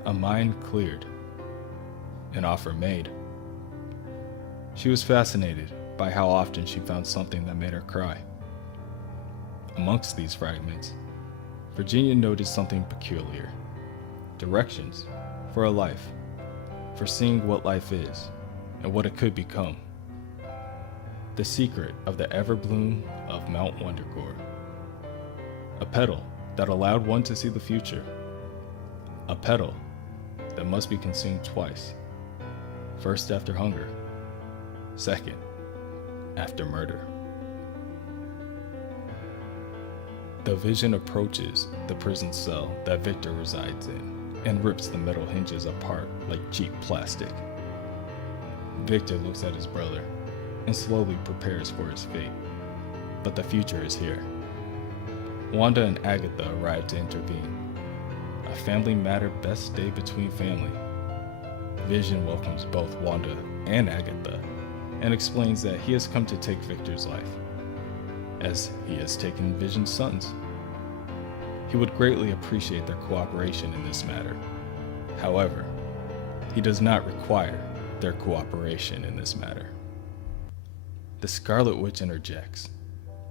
A mind cleared. An offer made. She was fascinated by how often she found something that made her cry. Amongst these fragments, Virginia noticed something peculiar. Directions for a life, for seeing what life is and what it could become. The secret of the Everbloom of Mount Wondergore. A petal that allowed one to see the future. A petal that must be consumed twice. First after hunger, second after murder. The Vision approaches the prison cell that Victor resides in and rips the metal hinges apart like cheap plastic. Victor looks at his brother and slowly prepares for his fate, but the future is here. Wanda and Agatha arrive to intervene. A family matter best stay between family. Vision welcomes both Wanda and Agatha and explains that he has come to take Victor's life, as he has taken Vision's sons. He would greatly appreciate their cooperation in this matter. However, he does not require their cooperation in this matter. The Scarlet Witch interjects.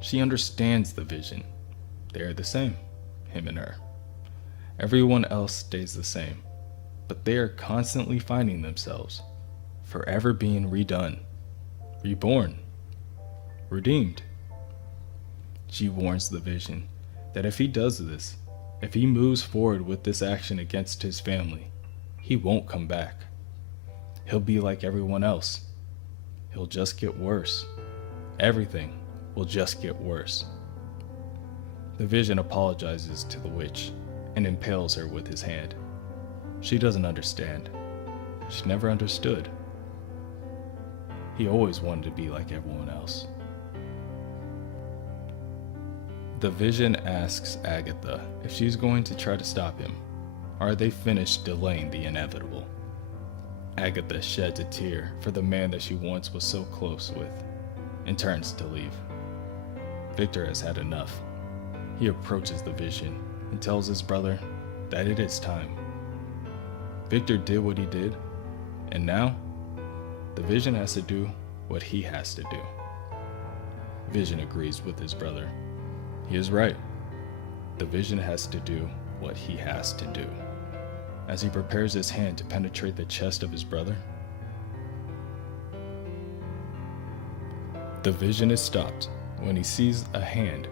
She understands the Vision. They are the same, him and her. Everyone else stays the same, but they are constantly finding themselves, forever being redone, reborn, redeemed. She warns the Vision that if he does this, if he moves forward with this action against his family, he won't come back. He'll be like everyone else. He'll just get worse. Everything will just get worse. The Vision apologizes to the witch and impales her with his hand. She doesn't understand. She never understood. He always wanted to be like everyone else. The Vision asks Agatha if she's going to try to stop him, or are they finished delaying the inevitable? Agatha sheds a tear for the man that she once was so close with, and turns to leave. Victor has had enough. He approaches the Vision and tells his brother that it is time. Victor did what he did, and now the Vision has to do what he has to do. Vision agrees with his brother. He is right. The Vision has to do what he has to do. As he prepares his hand to penetrate the chest of his brother, the Vision is stopped when he sees a hand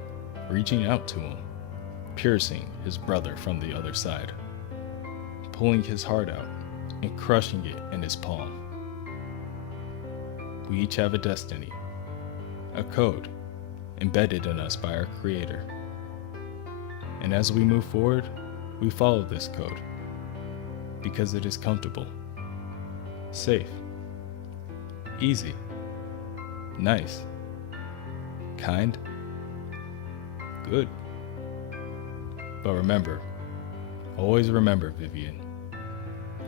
reaching out to him, piercing his brother from the other side, pulling his heart out and crushing it in his palm. We each have a destiny, a code embedded in us by our Creator. And as we move forward, we follow this code because it is comfortable, safe, easy, nice, kind, good. But remember, always remember, Vivian,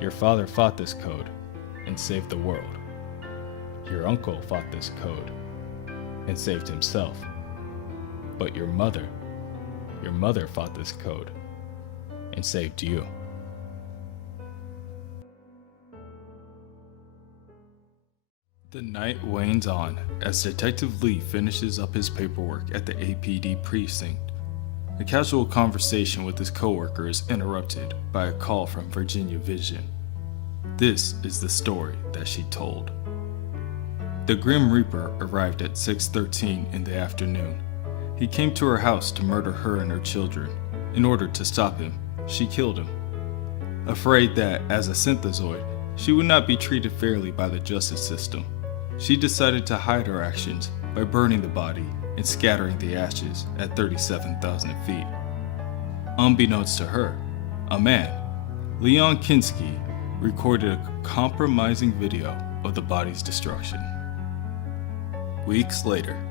your father fought this code and saved the world. Your uncle fought this code and saved himself. But your mother fought this code and saved you. The night wanes on as Detective Lee finishes up his paperwork at the APD precinct. A casual conversation with his coworker is interrupted by a call from Virginia Vision. This is the story that she told. The Grim Reaper arrived at 6:13 in the afternoon. He came to her house to murder her and her children. In order to stop him, she killed him. Afraid that, as a synthezoid, she would not be treated fairly by the justice system, she decided to hide her actions by burning the body and scattering the ashes at 37,000 feet. Unbeknownst to her, a man, Leon Kinski, recorded a compromising video of the body's destruction. Weeks later,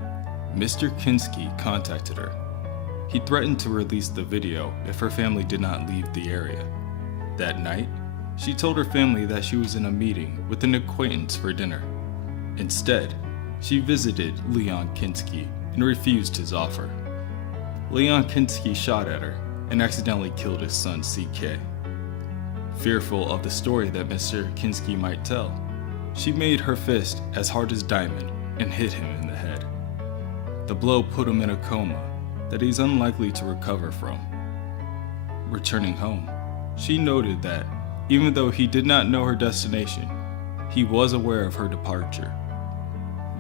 Mr. Kinski contacted her. He threatened to release the video if her family did not leave the area. That night, she told her family that she was in a meeting with an acquaintance for dinner. Instead, she visited Leon Kinski and refused his offer. Leon Kinski shot at her and accidentally killed his son CK. Fearful of the story that Mr. Kinski might tell, she made her fist as hard as diamond and hit him in the head. The blow put him in a coma that he's unlikely to recover from. Returning home, she noted that even though he did not know her destination, he was aware of her departure.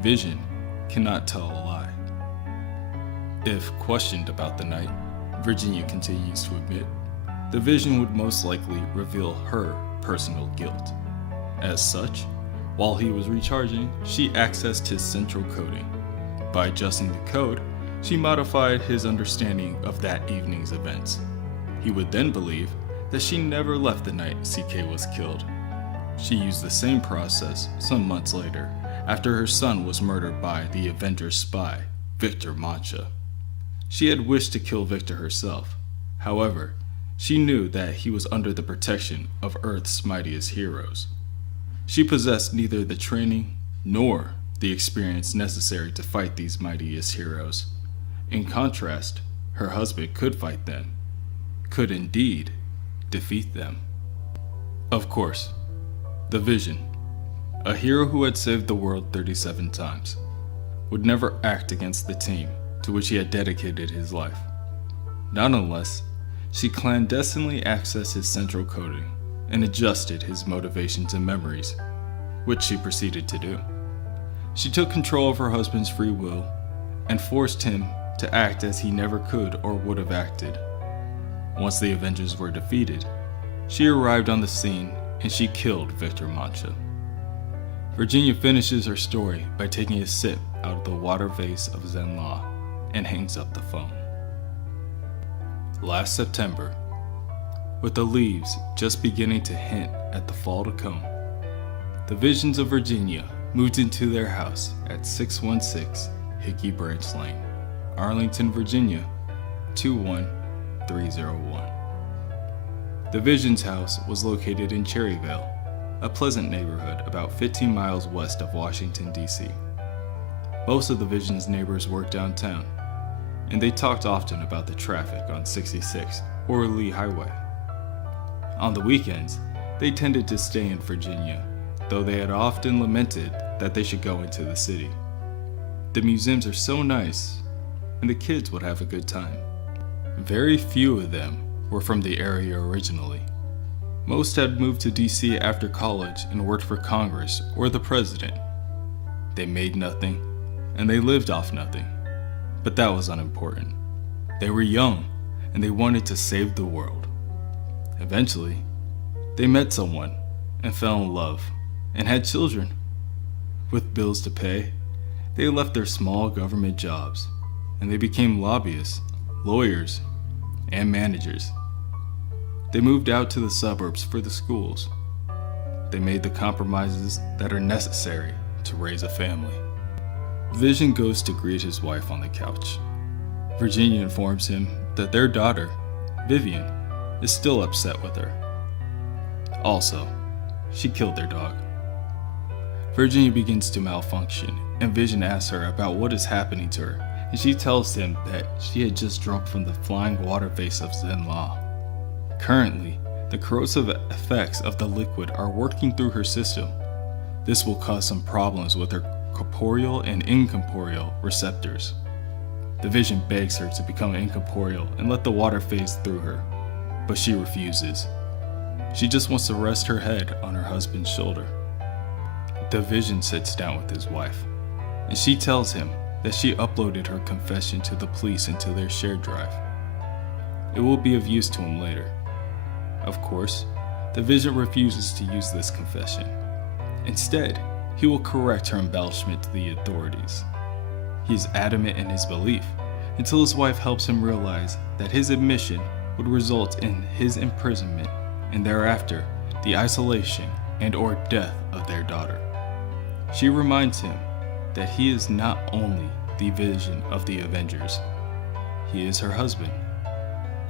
Vision cannot tell a lie. If questioned about the night, Virginia continues to admit, the Vision would most likely reveal her personal guilt. As such, while he was recharging, she accessed his central coding. By adjusting the code, she modified his understanding of that evening's events. He would then believe that she never left the night CK was killed. She used the same process some months later, after her son was murdered by the Avengers spy, Victor Mancha. She had wished to kill Victor herself. However, she knew that he was under the protection of Earth's mightiest heroes. She possessed neither the training nor the experience necessary to fight these mightiest heroes. In contrast, her husband could fight them, could indeed defeat them. Of course, the Vision, a hero who had saved the world 37 times, would never act against the team to which he had dedicated his life. Not unless she clandestinely accessed his central coding and adjusted his motivations and memories, which she proceeded to do. She took control of her husband's free will and forced him to act as he never could or would have acted. Once the Avengers were defeated, she arrived on the scene and she killed Victor Mancha. Virginia finishes her story by taking a sip out of the water vase of Zenla and hangs up the phone. Last September, with the leaves just beginning to hint at the fall to come, the Visions of Virginia moved into their house at 616 Hickey Branch Lane, Arlington, Virginia, 21301. The Visions house was located in Cherryvale, a pleasant neighborhood about 15 miles west of Washington, D.C. Most of the Visions neighbors worked downtown, and they talked often about the traffic on 66 or Lee Highway. On the weekends, they tended to stay in Virginia, though they had often lamented that they should go into the city. The museums are so nice, and the kids would have a good time. Very few of them were from the area originally. Most had moved to DC after college and worked for Congress or the president. They made nothing, and they lived off nothing. But that was unimportant. They were young, and they wanted to save the world. Eventually, they met someone and fell in love and had children. With bills to pay, they left their small government jobs, and they became lobbyists, lawyers, and managers. They moved out to the suburbs for the schools. They made the compromises that are necessary to raise a family. Vision goes to greet his wife on the couch. Virginia informs him that their daughter, Vivian, is still upset with her. Also, she killed their dog. Virginia begins to malfunction, and Vision asks her about what is happening to her, and she tells him that she had just drunk from the flying water vase of Zenla. Currently, the corrosive effects of the liquid are working through her system. This will cause some problems with her corporeal and incorporeal receptors. The Vision begs her to become incorporeal and let the water phase through her, but she refuses. She just wants to rest her head on her husband's shoulder. The Vision sits down with his wife, and she tells him that she uploaded her confession to the police into their shared drive. It will be of use to him later. Of course, the Vision refuses to use this confession. Instead, he will correct her embellishment to the authorities. He is adamant in his belief until his wife helps him realize that his admission would result in his imprisonment and thereafter the isolation and or death of their daughter. She reminds him that he is not only the Vision of the Avengers, he is her husband.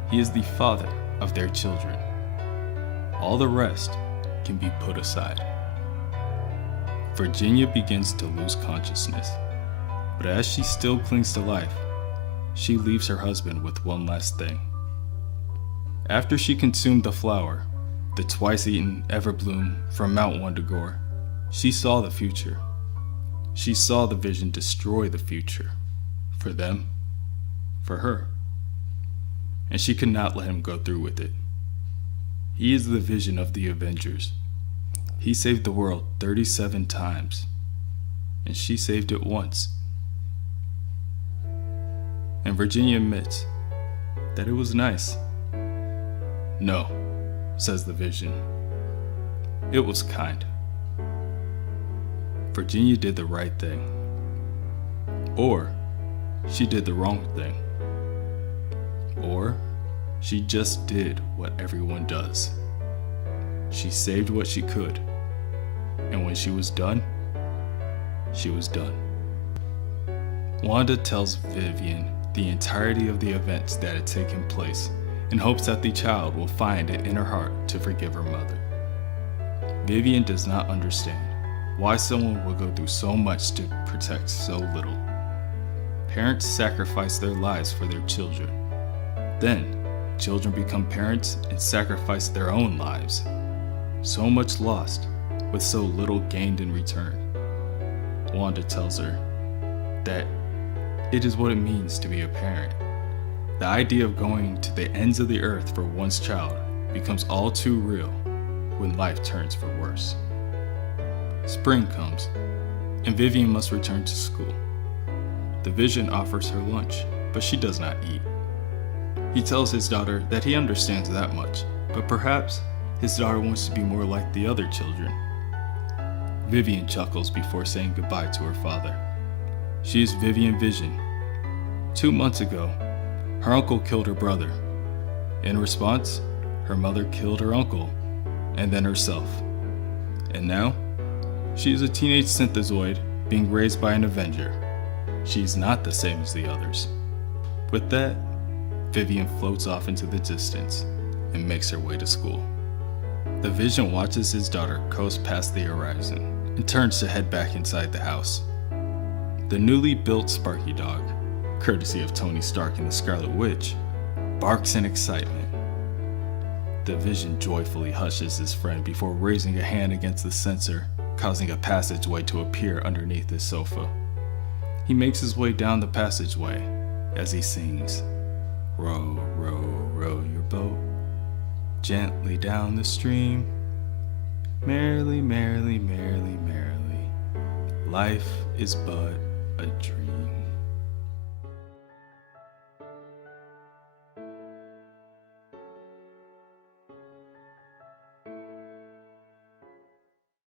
He is the father of their children. All the rest can be put aside. Virginia begins to lose consciousness, but as she still clings to life, she leaves her husband with one last thing. After she consumed the flower, the twice-eaten Everbloom from Mount Wundagore, she saw the future. She saw the Vision destroy the future. For them, for her. And she could not let him go through with it. He is the Vision of the Avengers. He saved the world 37 times, and she saved it once. And Virginia admits that it was nice. No, says the Vision. It was kind. Virginia did the right thing. Or she did the wrong thing. Or she just did what everyone does. She saved what she could. And when she was done, she was done. Wanda tells Vivian the entirety of the events that had taken place in hopes that the child will find it in her heart to forgive her mother. Vivian does not understand why someone will go through so much to protect so little. Parents sacrifice their lives for their children. Then, children become parents and sacrifice their own lives. So much lost, with so little gained in return. Wanda tells her, that it is what it means to be a parent. The idea of going to the ends of the earth for one's child becomes all too real when life turns for worse. Spring comes, and Vivian must return to school. The Vision offers her lunch, but she does not eat. He tells his daughter that he understands that much, but perhaps his daughter wants to be more like the other children. Vivian chuckles before saying goodbye to her father. She is Vivian Vision. 2 months ago, her uncle killed her brother. In response, her mother killed her uncle, and then herself. And now, she is a teenage synthezoid being raised by an Avenger. She is not the same as the others. With that, Vivian floats off into the distance and makes her way to school. The Vision watches his daughter coast past the horizon and turns to head back inside the house. The newly built Sparky dog, courtesy of Tony Stark and the Scarlet Witch, barks in excitement. The Vision joyfully hushes his friend before raising a hand against the sensor, causing a passageway to appear underneath his sofa. He makes his way down the passageway as he sings, "Row, row, row your boat gently down the stream. Merrily, merrily, merrily, merrily. Life is but a dream."